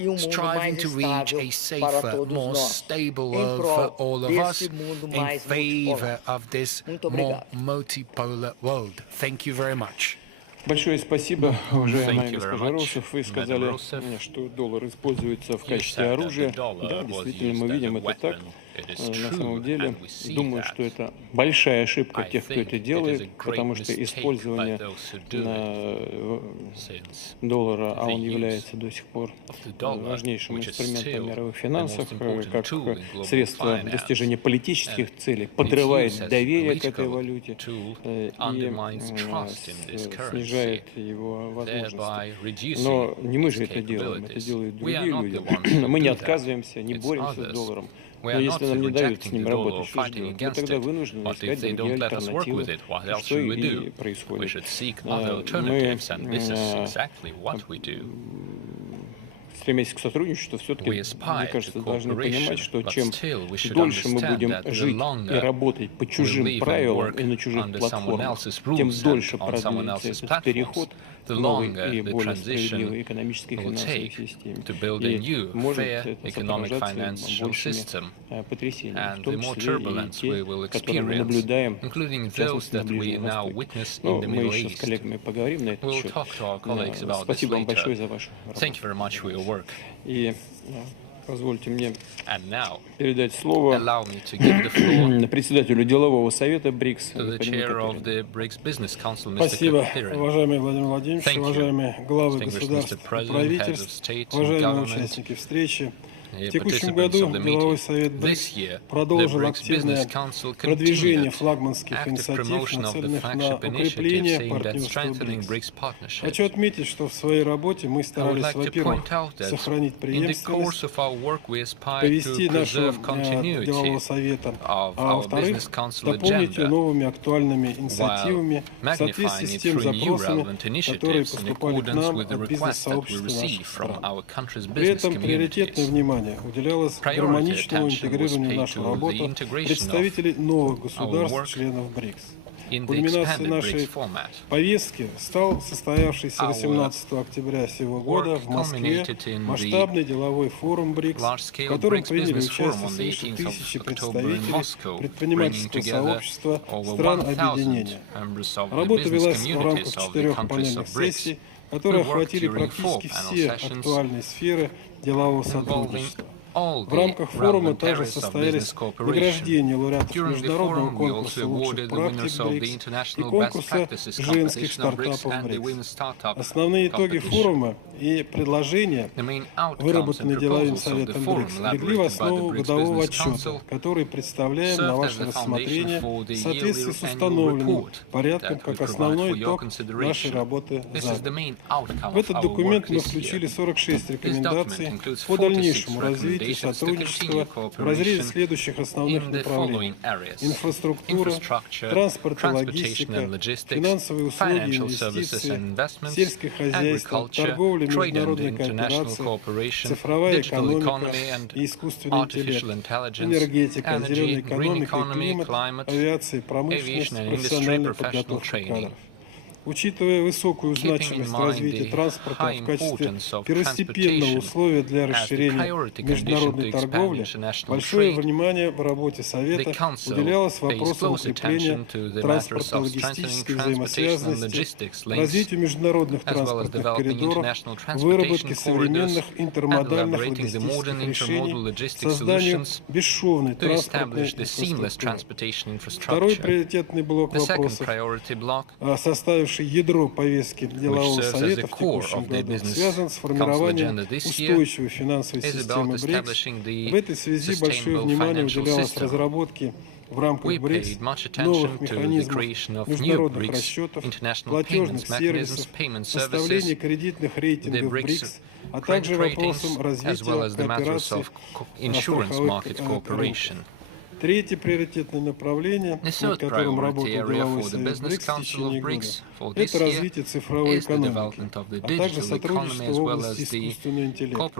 of striving to reach a safer, more stable world for all of us in favor of this more multipolar world. Thank you very much. Большое спасибо, уважаемая госпожа Росов. Вы сказали, что доллар используется в качестве оружия. Да, действительно, мы видим это так. На самом деле, думаю, что это большая ошибка тех, кто это делает, потому что использование доллара, а он является до сих пор важнейшим инструментом в мировых финансах, как средство достижения политических целей, подрывает доверие к этой валюте и снижает его возможности. Но не мы же это делаем, это делают другие люди. Мы не отказываемся, не боремся с долларом. Но если нам не дают с ним работать, что же делать? Мы тогда вынуждены искать другие альтернативы, что и происходит. Стремясь к сотрудничеству, все-таки, мне кажется, должны понимать, что чем дольше мы будем жить и работать по чужим правилам и на чужих платформах, тем дольше продлится этот переход к новой и более справедливой экономической и финансовой системе. И может это сопровождаться большими потрясениями, в том числе и те, которые мы наблюдаем, в частности, на Ближнем Востоке. Но мы еще с коллегами поговорим на этот счет. Спасибо вам большое за вашу работу. И позвольте мне передать слово председателю делового совета БРИКС. Спасибо, уважаемый Владимир Владимирович, уважаемые главы государств и правительств, уважаемые участники встречи. В текущем году Деловой совет БРИКС продолжил активное продвижение флагманских инициатив, нацеленных на укрепление партнерства БРИКС. Хочу отметить, что в своей работе мы старались, во-первых, сохранить преемственность, повести нашего Делового совета, а во-вторых, дополнить ее новыми актуальными инициативами в соответствии с теми запросами, которые поступали к нам от бизнес-сообщества наших стран. При этом приоритетное внимание уделялось гармоничному интегрированию в нашу работу представителей новых государств, членов БРИКС. Кульминацией нашей повестки стал состоявшийся 18 октября сего года в Москве масштабный деловой форум БРИКС, в котором приняли участие свыше 1000 представителей предпринимательского сообщества стран объединения. Работа велась в рамках 4 панельных сессий, которые охватили практически все актуальные сферы делового сотрудничества. В рамках форума также состоялись награждения лауреатов международного конкурса лучших практик БРИКС и конкурса женских стартапов БРИКС. Основные итоги форума и предложения, выработанные деловым советом БРИКС, легли в основу годового отчета, который представляем на ваше рассмотрение в соответствии с установленным порядком как основной итог нашей работы за год. В этот документ мы включили 46 рекомендаций по дальнейшему развитию развитию сотрудничества в разрезе следующих основных направлений: инфраструктура, транспорт и логистика, финансовые услуги и инвестиции, сельское хозяйство, торговля, международная кооперация, цифровая экономика и искусственный интеллект, энергетика, зеленая экономика и климат, авиация и промышленность, профессиональная подготовка кадров. Учитывая высокую значимость развития транспорта в качестве первостепенного условия для расширения международной торговли, большое внимание в работе Совета уделялось вопросам укрепления транспортно-логистической взаимосвязанности, развитию международных транспортных коридоров, выработке современных интермодальных логистических решений, созданию бесшовной транспортной инфраструктуры. Второй приоритетный блок вопросов, составивший ядро повестки делового совета в текущем году, связан с формированием устойчивой финансовой системы Brics. В этой связи большое внимание уделялось разработке в рамках Brics новых механизмов международных расчетов, платежных сервисов, составления кредитных рейтингов Brics, а также вопросам развития кооперации страховых корпораций. Третье приоритетное направление, над которым работал деловой совет Brics в течение года, это развитие цифровой экономики, а также сотрудничество в области искусственного интеллекта.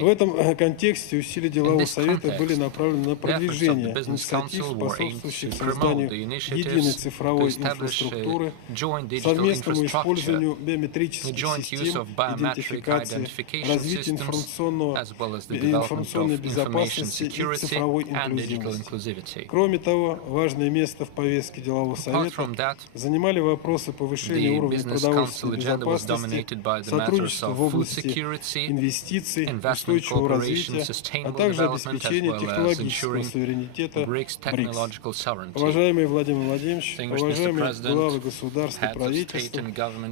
В этом контексте усилия делового совета были направлены на продвижение инициатив, способствующих созданию единой цифровой инфраструктуры, совместному использованию биометрических систем идентификации, развитию информационной безопасности и цифровой инклюзивности. Кроме того, важное место в повестке делового совета занимали вопросы повышения уровня продовольственной безопасности, сотрудничества в области инвестиций, устойчивого развития, а также обеспечения технологического суверенитета Brics. Уважаемый Владимир Владимирович, уважаемые главы государств и правительств,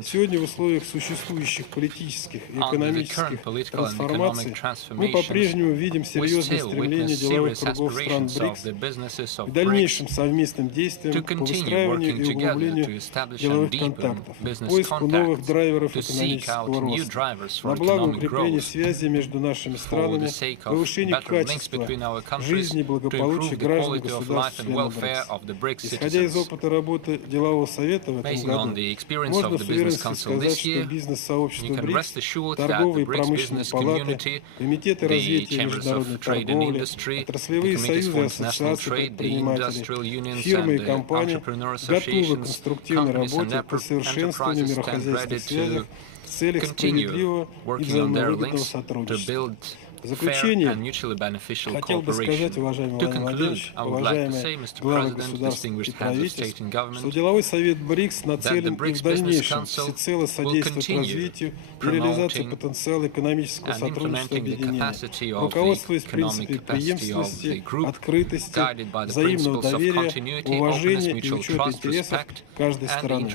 сегодня в условиях существующих политических и экономических трансформаций мы по-прежнему видим серьезное стремление деловых кругов стран Brics к дальнейшим совместным действиям по выстраиванию и углублению деловых контактов, поиску новых драйверов экономического роста, на благо укрепления связи между нашими странами, повышению качества жизни и благополучия граждан государств-членов Brics. Исходя из опыта работы делового совета в этом году, можно с уверенностью сказать, что бизнес-сообщество Brics, торговые и промышленные палаты, комитеты развития международной торговли, отраслевые союзы и ассоциации предпринимателей, фирмы и компании готовы к конструктивной работе по совершенствованию мирохозяйственных связей в целях справедливого и взаимовыгодного сотрудничества. В заключение хотел бы сказать, уважаемый Владимир Владимирович, уважаемые главы государств и правительств, что деловой совет Brics нацелен и в дальнейшем всецело содействовать развитию и реализации потенциала экономического сотрудничества объединения, руководствуясь принципами преемственности, открытости, взаимного доверия, уважения и учета интересов каждой стороны.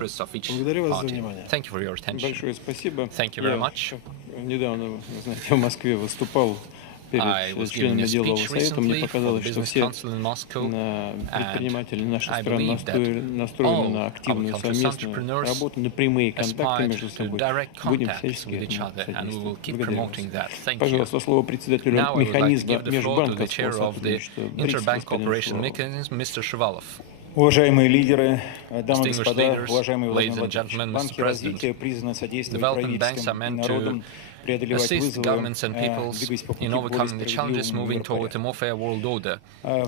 Благодарю вас за внимание. Большое спасибо. Я недавно, знаете, в Москве выступал перед членами делового совета. Мне показалось, что все предприниматели нашей страны настроены на активную совместную работу, на прямые контакты между собой. Будем всячески этому содействовать. Пожалуйста, слово председателю механизма межбанковского сотрудничества Brics. Уважаемые лидеры, дамы и господа, уважаемый Владимир Владимирович, банки развития призваны содействовать правительствам и народам преодолевать вызовы, двигаясь по пути более справедливому миру.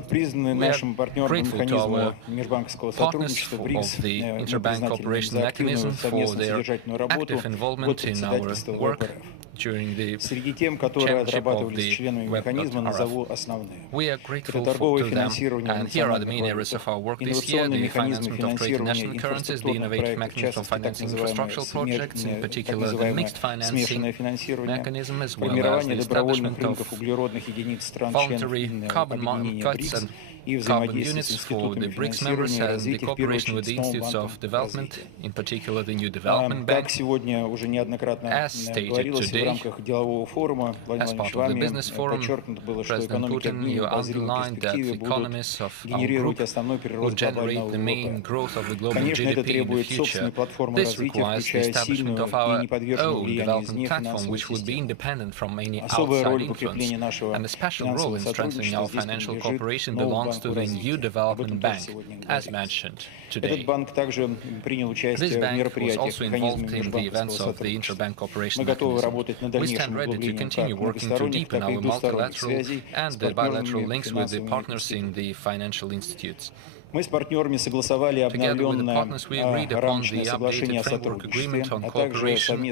Признаны нашим партнером механизму межбанковского сотрудничества Brics, мы признательны за активную совместно содержательную работу под председательством ВПРФ. Среди тем, которые отрабатывались с членами механизма, назову основные. Это торговое финансирование национальных банков, инновационные механизмы финансирования инфраструктурных проектов, в частности, так называемое смешанное финансирование, формирование добровольных рынков углеродных единиц стран-членов объединения Brics carbon units for the BRICS members and the cooperation with the Institutes of Development, in particular the new Development Bank. As stated today, as part of the business forum, President Putin, you underlined that the economies of our group will generate the main growth of the global GDP in the future. This requires the establishment of our own development platform, which would be independent from any outside influence, and a special role in strengthening our financial cooperation belongs to the new Development Bank, as mentioned today. This bank was also involved in the events of the Interbank cooperation mechanism. We stand ready to continue working to deepen our multilateral and bilateral links with the partners in the financial institutes. Together with the partners, we agreed upon the updated framework agreement on cooperation,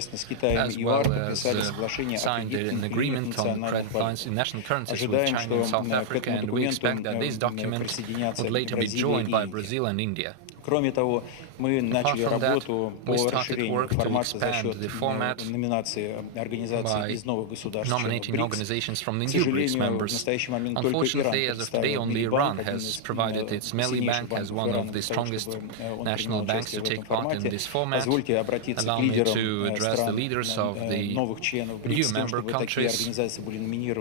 as well as signed an agreement on credit lines in national currencies with China and South Africa, and we expect that this document would later be joined by Brazil and India. Apart from that, we started work to expand the format by nominating organizations from the new BRICS members. Unfortunately, as of today, only Iran has provided its Mali Bank as one of the strongest national banks to take part in this format. Allow me to address the leaders of the new member countries.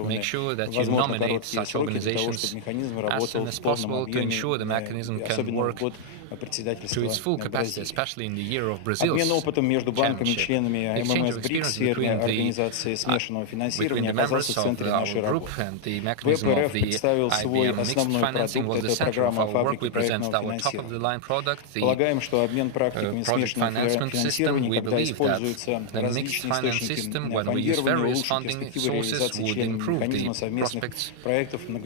Make sure that you nominate such organizations as soon as possible to ensure the mechanism can work to its full capacity, especially in the year of Brazil's championship. Exchange of experience between the members of our group and the mechanism of the IBM mixed financing was the center of our work. We presented our top-of-the-line product, the project financement system. We believe that the mixed finance system, when we use various funding sources, would improve the prospects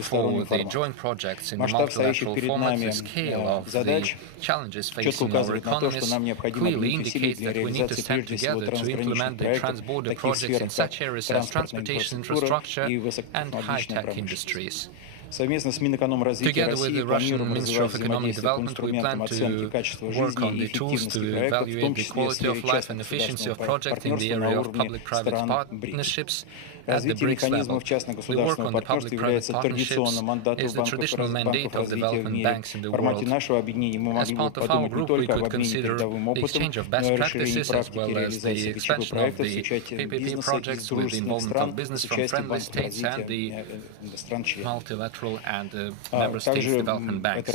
for the joint projects in the multilateral format. The scale of the challenges facing our economies clearly indicates that we need to stand together to implement the trans-border projects in such areas as transportation infrastructure and high-tech industries. Together with the Russian Ministry of Economic Development, we plan to work on the tools to evaluate the quality of life and efficiency of projects in the area of public-private partnerships at the BRICS level. The work on the public-private partnerships is the traditional mandate of development banks in the world. As part of our group, we could consider the exchange of best practices as well as the expansion of the PPP projects with the involvement of business from friendly states and the multilateral and member states development banks.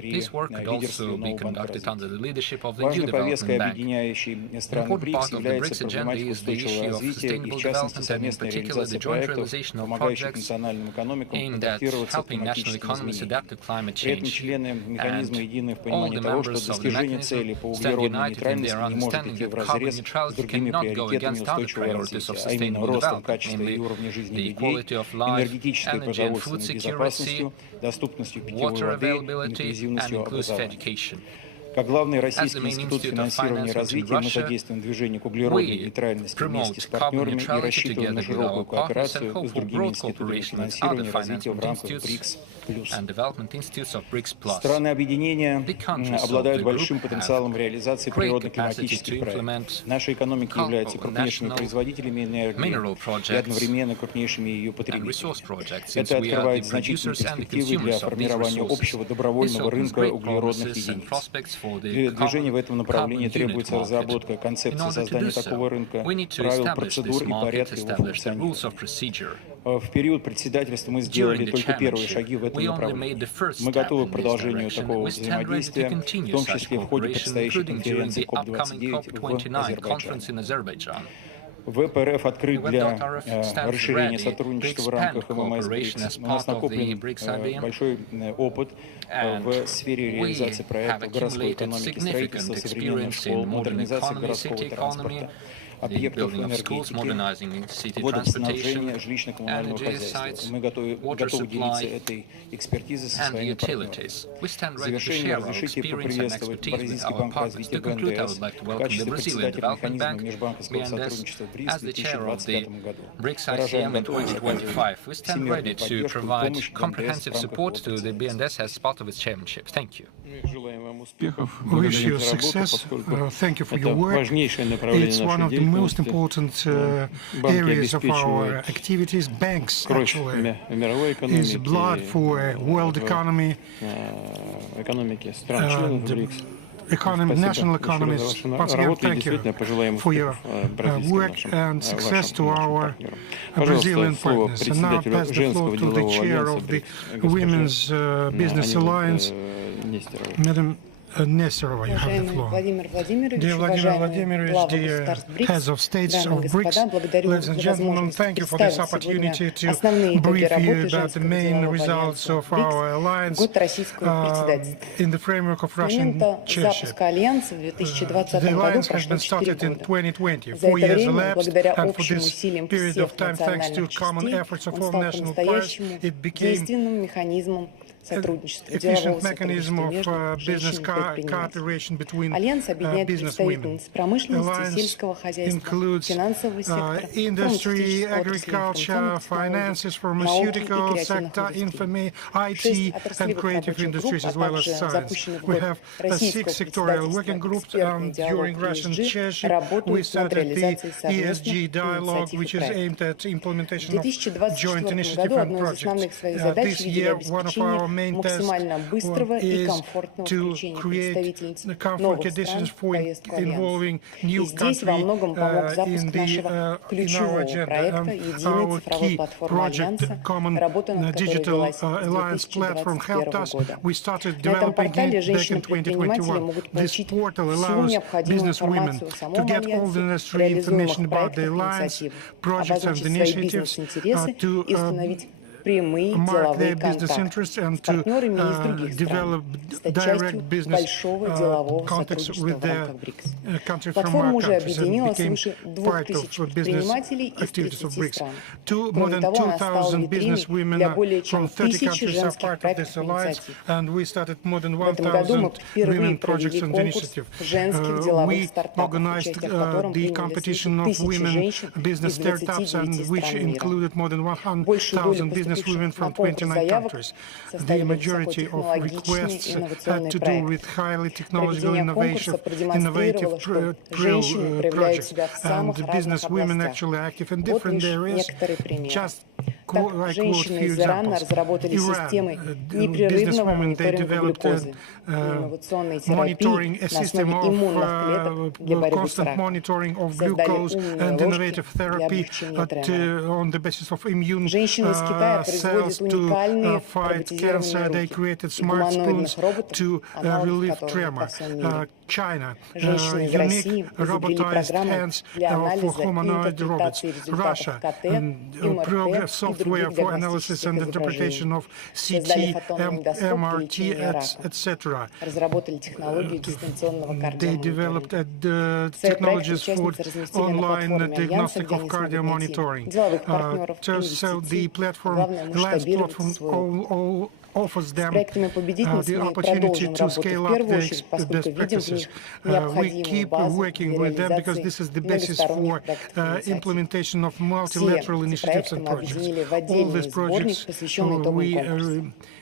This work could also be conducted under the leadership of the new development bank. An important part of the BRICS agenda is the issue of sustainable development, and in particular the joint realization of projects aimed at helping national economies adapt to climate change. And all the members of the mechanism stand united in their understanding that carbon neutrality cannot go against other priorities of sustainable development, namely the quality of life, energy and food security, water availability, and inclusive education. As the main institute of finance in Russia, we promote carbon neutrality together with our partners and hope for broad cooperation with other financing institutes and development institutes of BRICS+. The countries of the group have great capacity to implement national mineral projects and resource projects, since we are the producers and the consumers of these resources. This opens great promises and prospects for the carbon unit market. In order to do so, we need to establish this market, establish the rules of procedure. During the chairmanship, we only made the first step in this direction, and we stand ready to continue such cooperation, including during the upcoming COP29 conference in Azerbaijan. WebRF stands ready to expand cooperation as part of the BRICS IBM, and we have accumulated significant experience in modern economy, city economy, the building of schools, modernizing city transportation, energy sites, water supply, and utilities. We stand ready to share our experience and expertise with our partners. To conclude, I would like to welcome the Brazilian Development Bank, BNDES, as the chair of the BRICS ICM in 2025. We stand ready to provide comprehensive support to the BNDES as part of its chairmanship. Thank you. wish you success. Thank you for your work. It's one of the most important areas of our activities. Banks, actually, is blood for world economy. National economies. Once again, thank you for your work and success to our Brazilian partners. And now I pass the floor to the chair of the Women's Business Alliance, Madam Nesterova, you have the floor. Dear Vladimir Vladimirovich, dear heads of states of BRICS, ladies and gentlemen, thank you for this opportunity to brief you about the main results of our alliance in the framework of Russian chairship. The alliance has been started in 2020. 4 years elapsed, and for this period of time, thanks to common efforts of all national parties, it became efficient mechanism of business cooperation between business women. Alliance includes industry, agriculture, finances, pharmaceutical sector, IT, and creative industries, as well as science. We have 6 sectorial working groups. During Russian chairship, we started the ESG dialogue, which is aimed at implementation of joint initiative and projects. This year, one of our main task is to create the comfort conditions for involving new country in our agenda. Our key project, Common Digital Alliance Platform, helped us. We started developing it back in 2021. This portal allows business women to get all the necessary information about the alliance projects and initiatives, to mark their business interests and to develop direct business contacts with the countries from our countries, and became part of business activities of BRICS. More than 2,000 business women from 30 countries are part of this alliance, and we started more than 1,000 women projects and initiatives. We organized the competition of women business startups, and which included more than 100,000 business women from 29 countries. The majority of requests had to do with highly technological innovative projects, and business women actually active in different areas. Just I quote a few examples. Iran, businesswomen, they developed a system of constant monitoring of glucose and innovative therapy on the basis of immune cells to fight cancer. They created smart spoons to relieve tremor. China, unique robotized hands for humanoid robots. Russia, progress software for analysis and interpretation of CT, MRT, etc. They developed technologies for online diagnostic of cardio monitoring. So the alliance platform offers them the opportunity to scale up their best practices. We keep working with them because this is the basis for implementation of multilateral initiatives and projects. All these projects we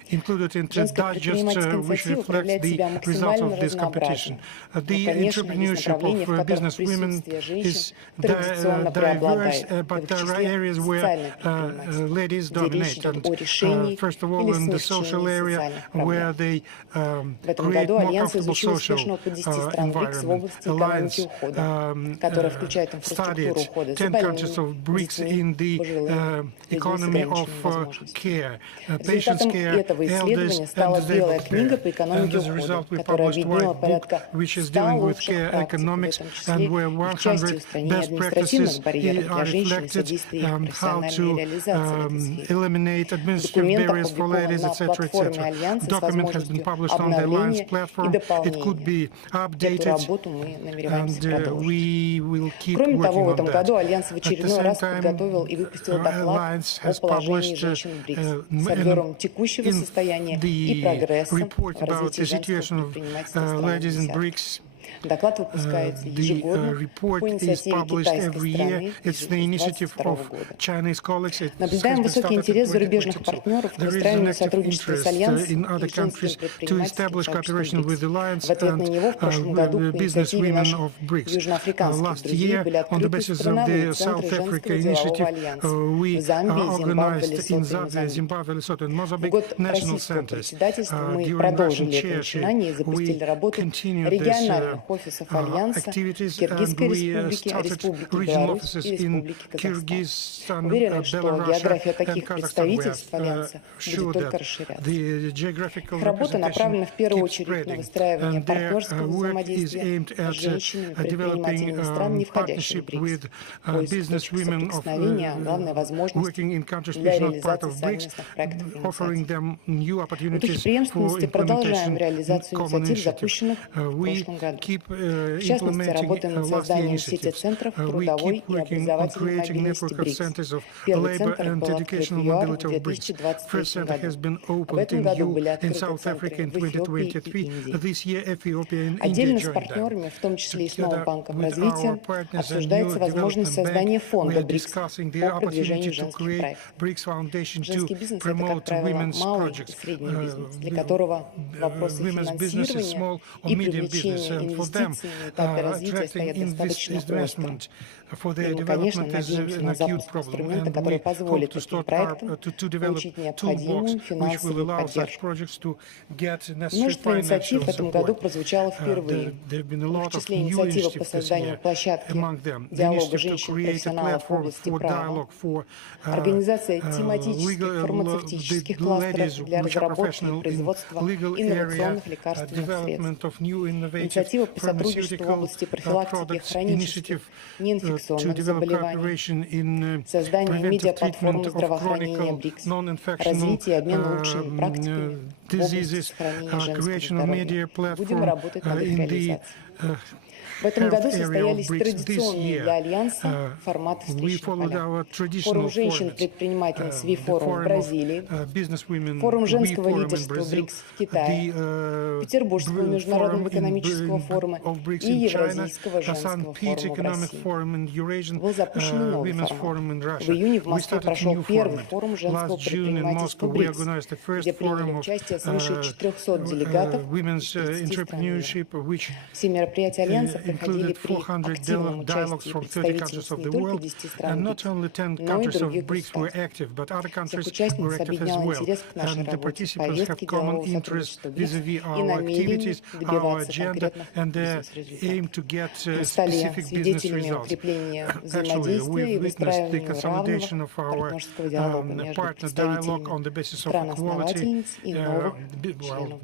included into digest, which reflects the results of this competition. The entrepreneurship of business women is diverse, but there are areas where ladies dominate. And first of all, in the social area, where they create more comfortable social environment. Alliance studied 10 countries of BRICS in the economy of care, patients' care, elders, and disabled care. And as a result, we published a white book which is dealing with care economics, and where 100 best practices are reflected, how to eliminate administrative barriers for ladies, etc., etc. The document has been published on the Alliance platform. It could be updated, and we will keep working on that. At the same time, Alliance has published the report about the situation of ladies in BRICS The report is published every year. It's the initiative of Chinese colleagues. It has been started in 2022. There is an active interest in other countries to establish cooperation with the Alliance and businesswomen of BRICS. Last year, on the basis of the South Africa initiative, we organized in Zambia, Zimbabwe, Lesotho, and Mozambique national centers. During Russian chairship, we continued this activities, and we started regional offices in Kyrgyzstan, Belarus, and Kazakhstan. We are sure that the geographical representation keeps spreading, and their work is aimed at developing partnership with businesswomen working in countries which are not part of BRICS, offering them new opportunities for implementation of common initiatives. We keep implementing last year initiatives. We keep working on creating network of centers of labor and educational mobility of BRICS. First center has been opened in Yu in South Africa in 2023. This year, Ethiopia and India joined them. Together with our partners and new development bank, we are discussing the opportunity to create BRICS Foundation to promote women's projects, women's businesses, small or medium business, and for them, attracting investment for their development is an acute problem, and we hope to start to develop toolbox which will allow such projects to get necessary financial support. There have been a lot of new initiatives this year. Among them, the initiative to create a platform for dialogue for ladies which are professional in legal area, development of new innovative pharmaceutical products, initiative to develop cooperation in preventive treatment of chronic non-infectional diseases, creation of media platform in the В этом году состоялись традиционные для Альянса форматы встреч на полях. Форум женщин-предпринимательниц ВИ-форум в Бразилии, форум женского лидерства БРИКС в Китае, Петербургского международного экономического форума и Евразийского женского форума в России. Был запущен новый формат. В июне в Москве прошел первый форум женского предпринимательства БРИКС, где приняли участие свыше 400 делегатов из 30 стран. Все мероприятия Альянса included 400 dialogues from 30 countries of the world, and not only 10 countries of BRICS were active, but other countries were active as well. And the participants have common interests vis-à-vis our activities, our agenda, and their aim to get specific business results. Actually, we've witnessed the consolidation of our partner dialogue on the basis of equality,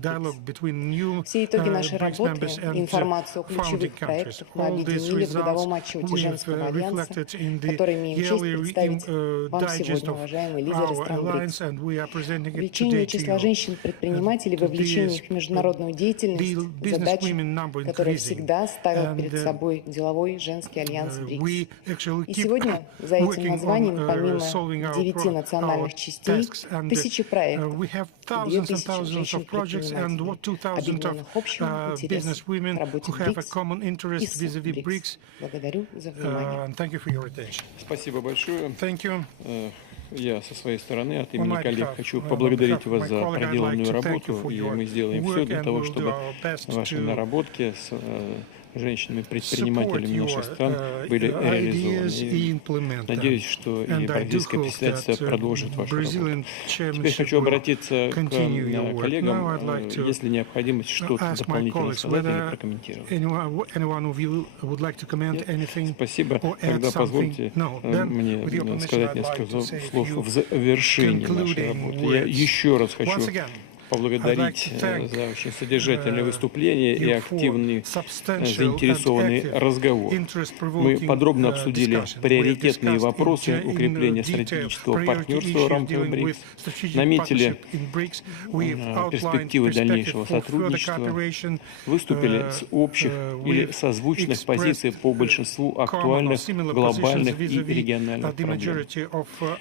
dialogue between new BRICS members and founding countries. All these results we've reflected in the yearly digest of our alliance, and we are presenting it today to you. женщин-предпринимателей вовлечении в международную деятельность задача, которая всегда ставил перед собой деловой женский альянс БРИКС. И сегодня за этим названием, помимо 9 национальных частей, тысячи проектов, 2000 женщин-предпринимателей, объединенных общим интересом к работе БРИКС. Vis-à-vis BRICS. Thank you for your attention. Спасибо большое. Thank you. Я со своей стороны от имени коллег хочу поблагодарить вас за проделанную работу, и мы сделаем все для того, чтобы ваши наработки с женщинами-предпринимателями наших стран были реализованы. Надеюсь, что и бразильское председательство продолжит вашу работу. Теперь хочу обратиться к коллегам, если необходимость что-то дополнительно сказать или прокомментировать. Спасибо. Тогда позвольте мне сказать несколько слов в завершении нашей работы. Я еще раз хочу поблагодарить за очень содержательное выступление и активный заинтересованный разговор. Мы подробно обсудили приоритетные вопросы укрепления стратегического партнерства в рамках БРИКС, наметили перспективы дальнейшего сотрудничества, выступили с общих или созвучных позиций по большинству актуальных глобальных и региональных проблем.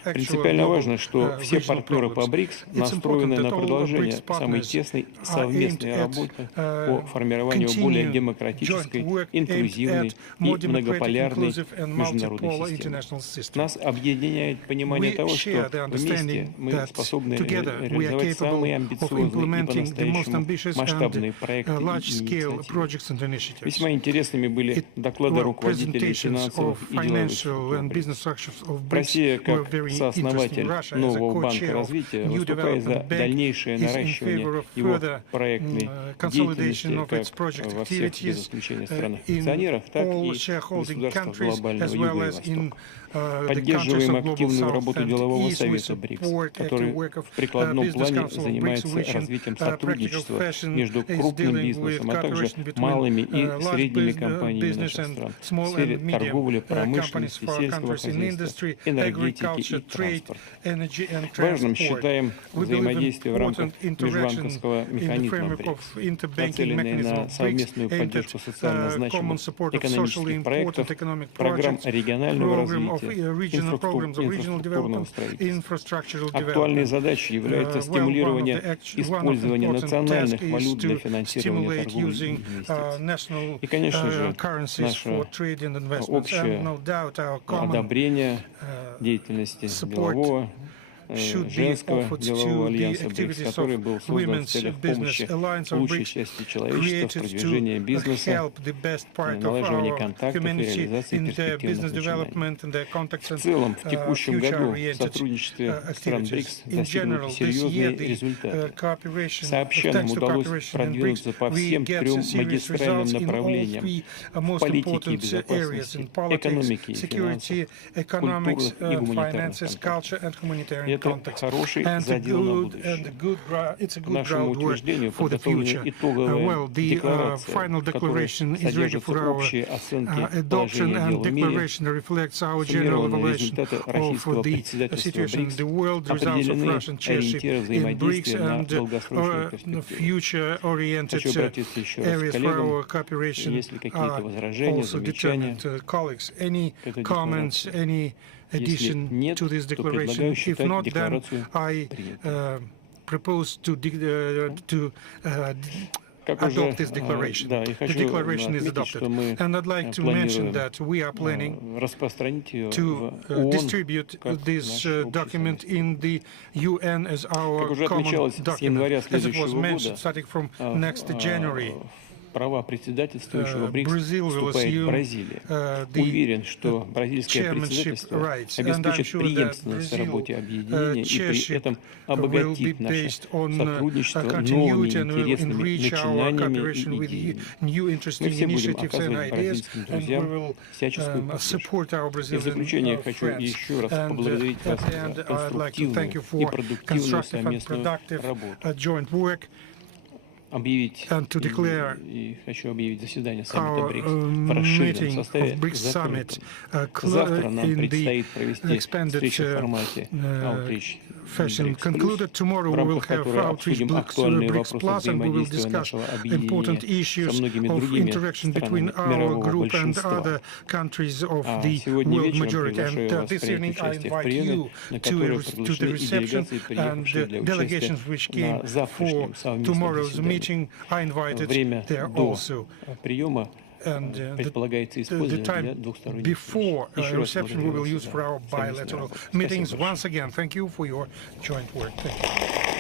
Принципиально важно, что все партнеры по БРИКС настроены на продолжение these самой partners тесной are aimed совместной at работы по формированию более continuing joint демократической, work aimed инклюзивной at и more democratic, многополярной inclusive and международной multipolar системы. international system. Нас объединяет понимание We того, share что the вместе understanding мы that способны together we are реализовать capable самые of амбициозные и implementing the most по-настоящему ambitious and масштабные проекты и large-scale инициативы. projects and initiatives. Весьма интересными были доклады руководителей Presentations финансовых of и деловых financial and структур business structures of Россия, BRICS were как very interesting. сооснователь Russia, as a нового банка co-chair of развития, New выступает за Development Bank, дальнейшее is in наращивание favor of его further проектной consolidation деятельности of its как project во всех, без activities исключения in странах-акционеров, так all и shareholding государствах countries, глобального as Юга well и as in Востока. the countries Поддерживаем of Global активную South работу and делового East. We совета БРИКС, support который active work of в прикладном Business плане Council of BRICS, занимается which in развитием practical сотрудничества fashion между is крупным dealing with бизнесом, а также cooperation between малыми и large средними компаниями business наших and стран в small сфере and medium торговли, companies промышленности, for our сельского countries in хозяйства, industry, энергетики agriculture, и trade, транспорта. energy and Важным transport. считаем We believe взаимодействие в рамках important interaction межбанковского in the механизма framework of БРИКС, interbanking нацеленные mechanism на of BRICS, совместную aimed поддержку социально at common значимых support of socially экономических проектов, important economic программ projects, регионального program of развития, regional programs of regional инфраструктурного development, строительства. infrastructural Актуальной development. задачей является One стимулирование of the использования important национальных tasks валют is для to финансирования stimulate торговли и using инвестиций. national И, конечно же, currencies for наше trade and investments. And общее no doubt our common одобрение деятельности делового женского делового альянса БРИКС, который был создан в целях помощи лучшей части человечества в продвижении бизнеса, налаживании контактов и реализации перспективных начинаний. В целом, в текущем году в сотрудничестве стран БРИКС достигнуты серьезные результаты. Сообща нам удалось продвинуться по всем трем магистральным направлениям в политике и безопасности, экономике и финансах, культурных и гуманитарных контактах. Это хороший задел на будущее. К нашему утверждению подготовлены итоговая декларация, которая содержит общие оценки положения дел в мире, суммированные результаты российского председательства БРИКС, определены ориентиры взаимодействия на долгосрочную перспективу. Хочу обратиться еще раз к коллегам, есть ли какие-то возражения, замечания к этой декларации. Если нет, то предлагаю считать декларацию принятой. Adopt this declaration. The declaration is adopted. And I'd like to mention that we are planning to distribute this document in the UN as our common document, as it was mentioned, starting from next January. Права председательствующего БРИКС вступает Бразилия. Уверен, что бразильское председательство обеспечит преемственность в работе объединения и при этом обогатит наше сотрудничество новыми интересными начинаниями и идеями. Мы все будем оказывать бразильским друзьям всяческую поддержку. И в заключение хочу еще раз поблагодарить вас за конструктивную и продуктивную совместную работу. Объявить и хочу объявить заседание саммита БРИКС в расширенном составе закрытым. Завтра нам предстоит провести встречу в формате Outreach Fashion concluded. Tomorrow we will have outreach BRICS Plus, and we will discuss important issues of interaction between our group and other countries of the world majority. And this evening I invite you to the reception, and delegations which came for tomorrow's meeting are invited there also. And the time before reception we will use for our bilateral meetings. Once again, thank you for your joint work. Thank you.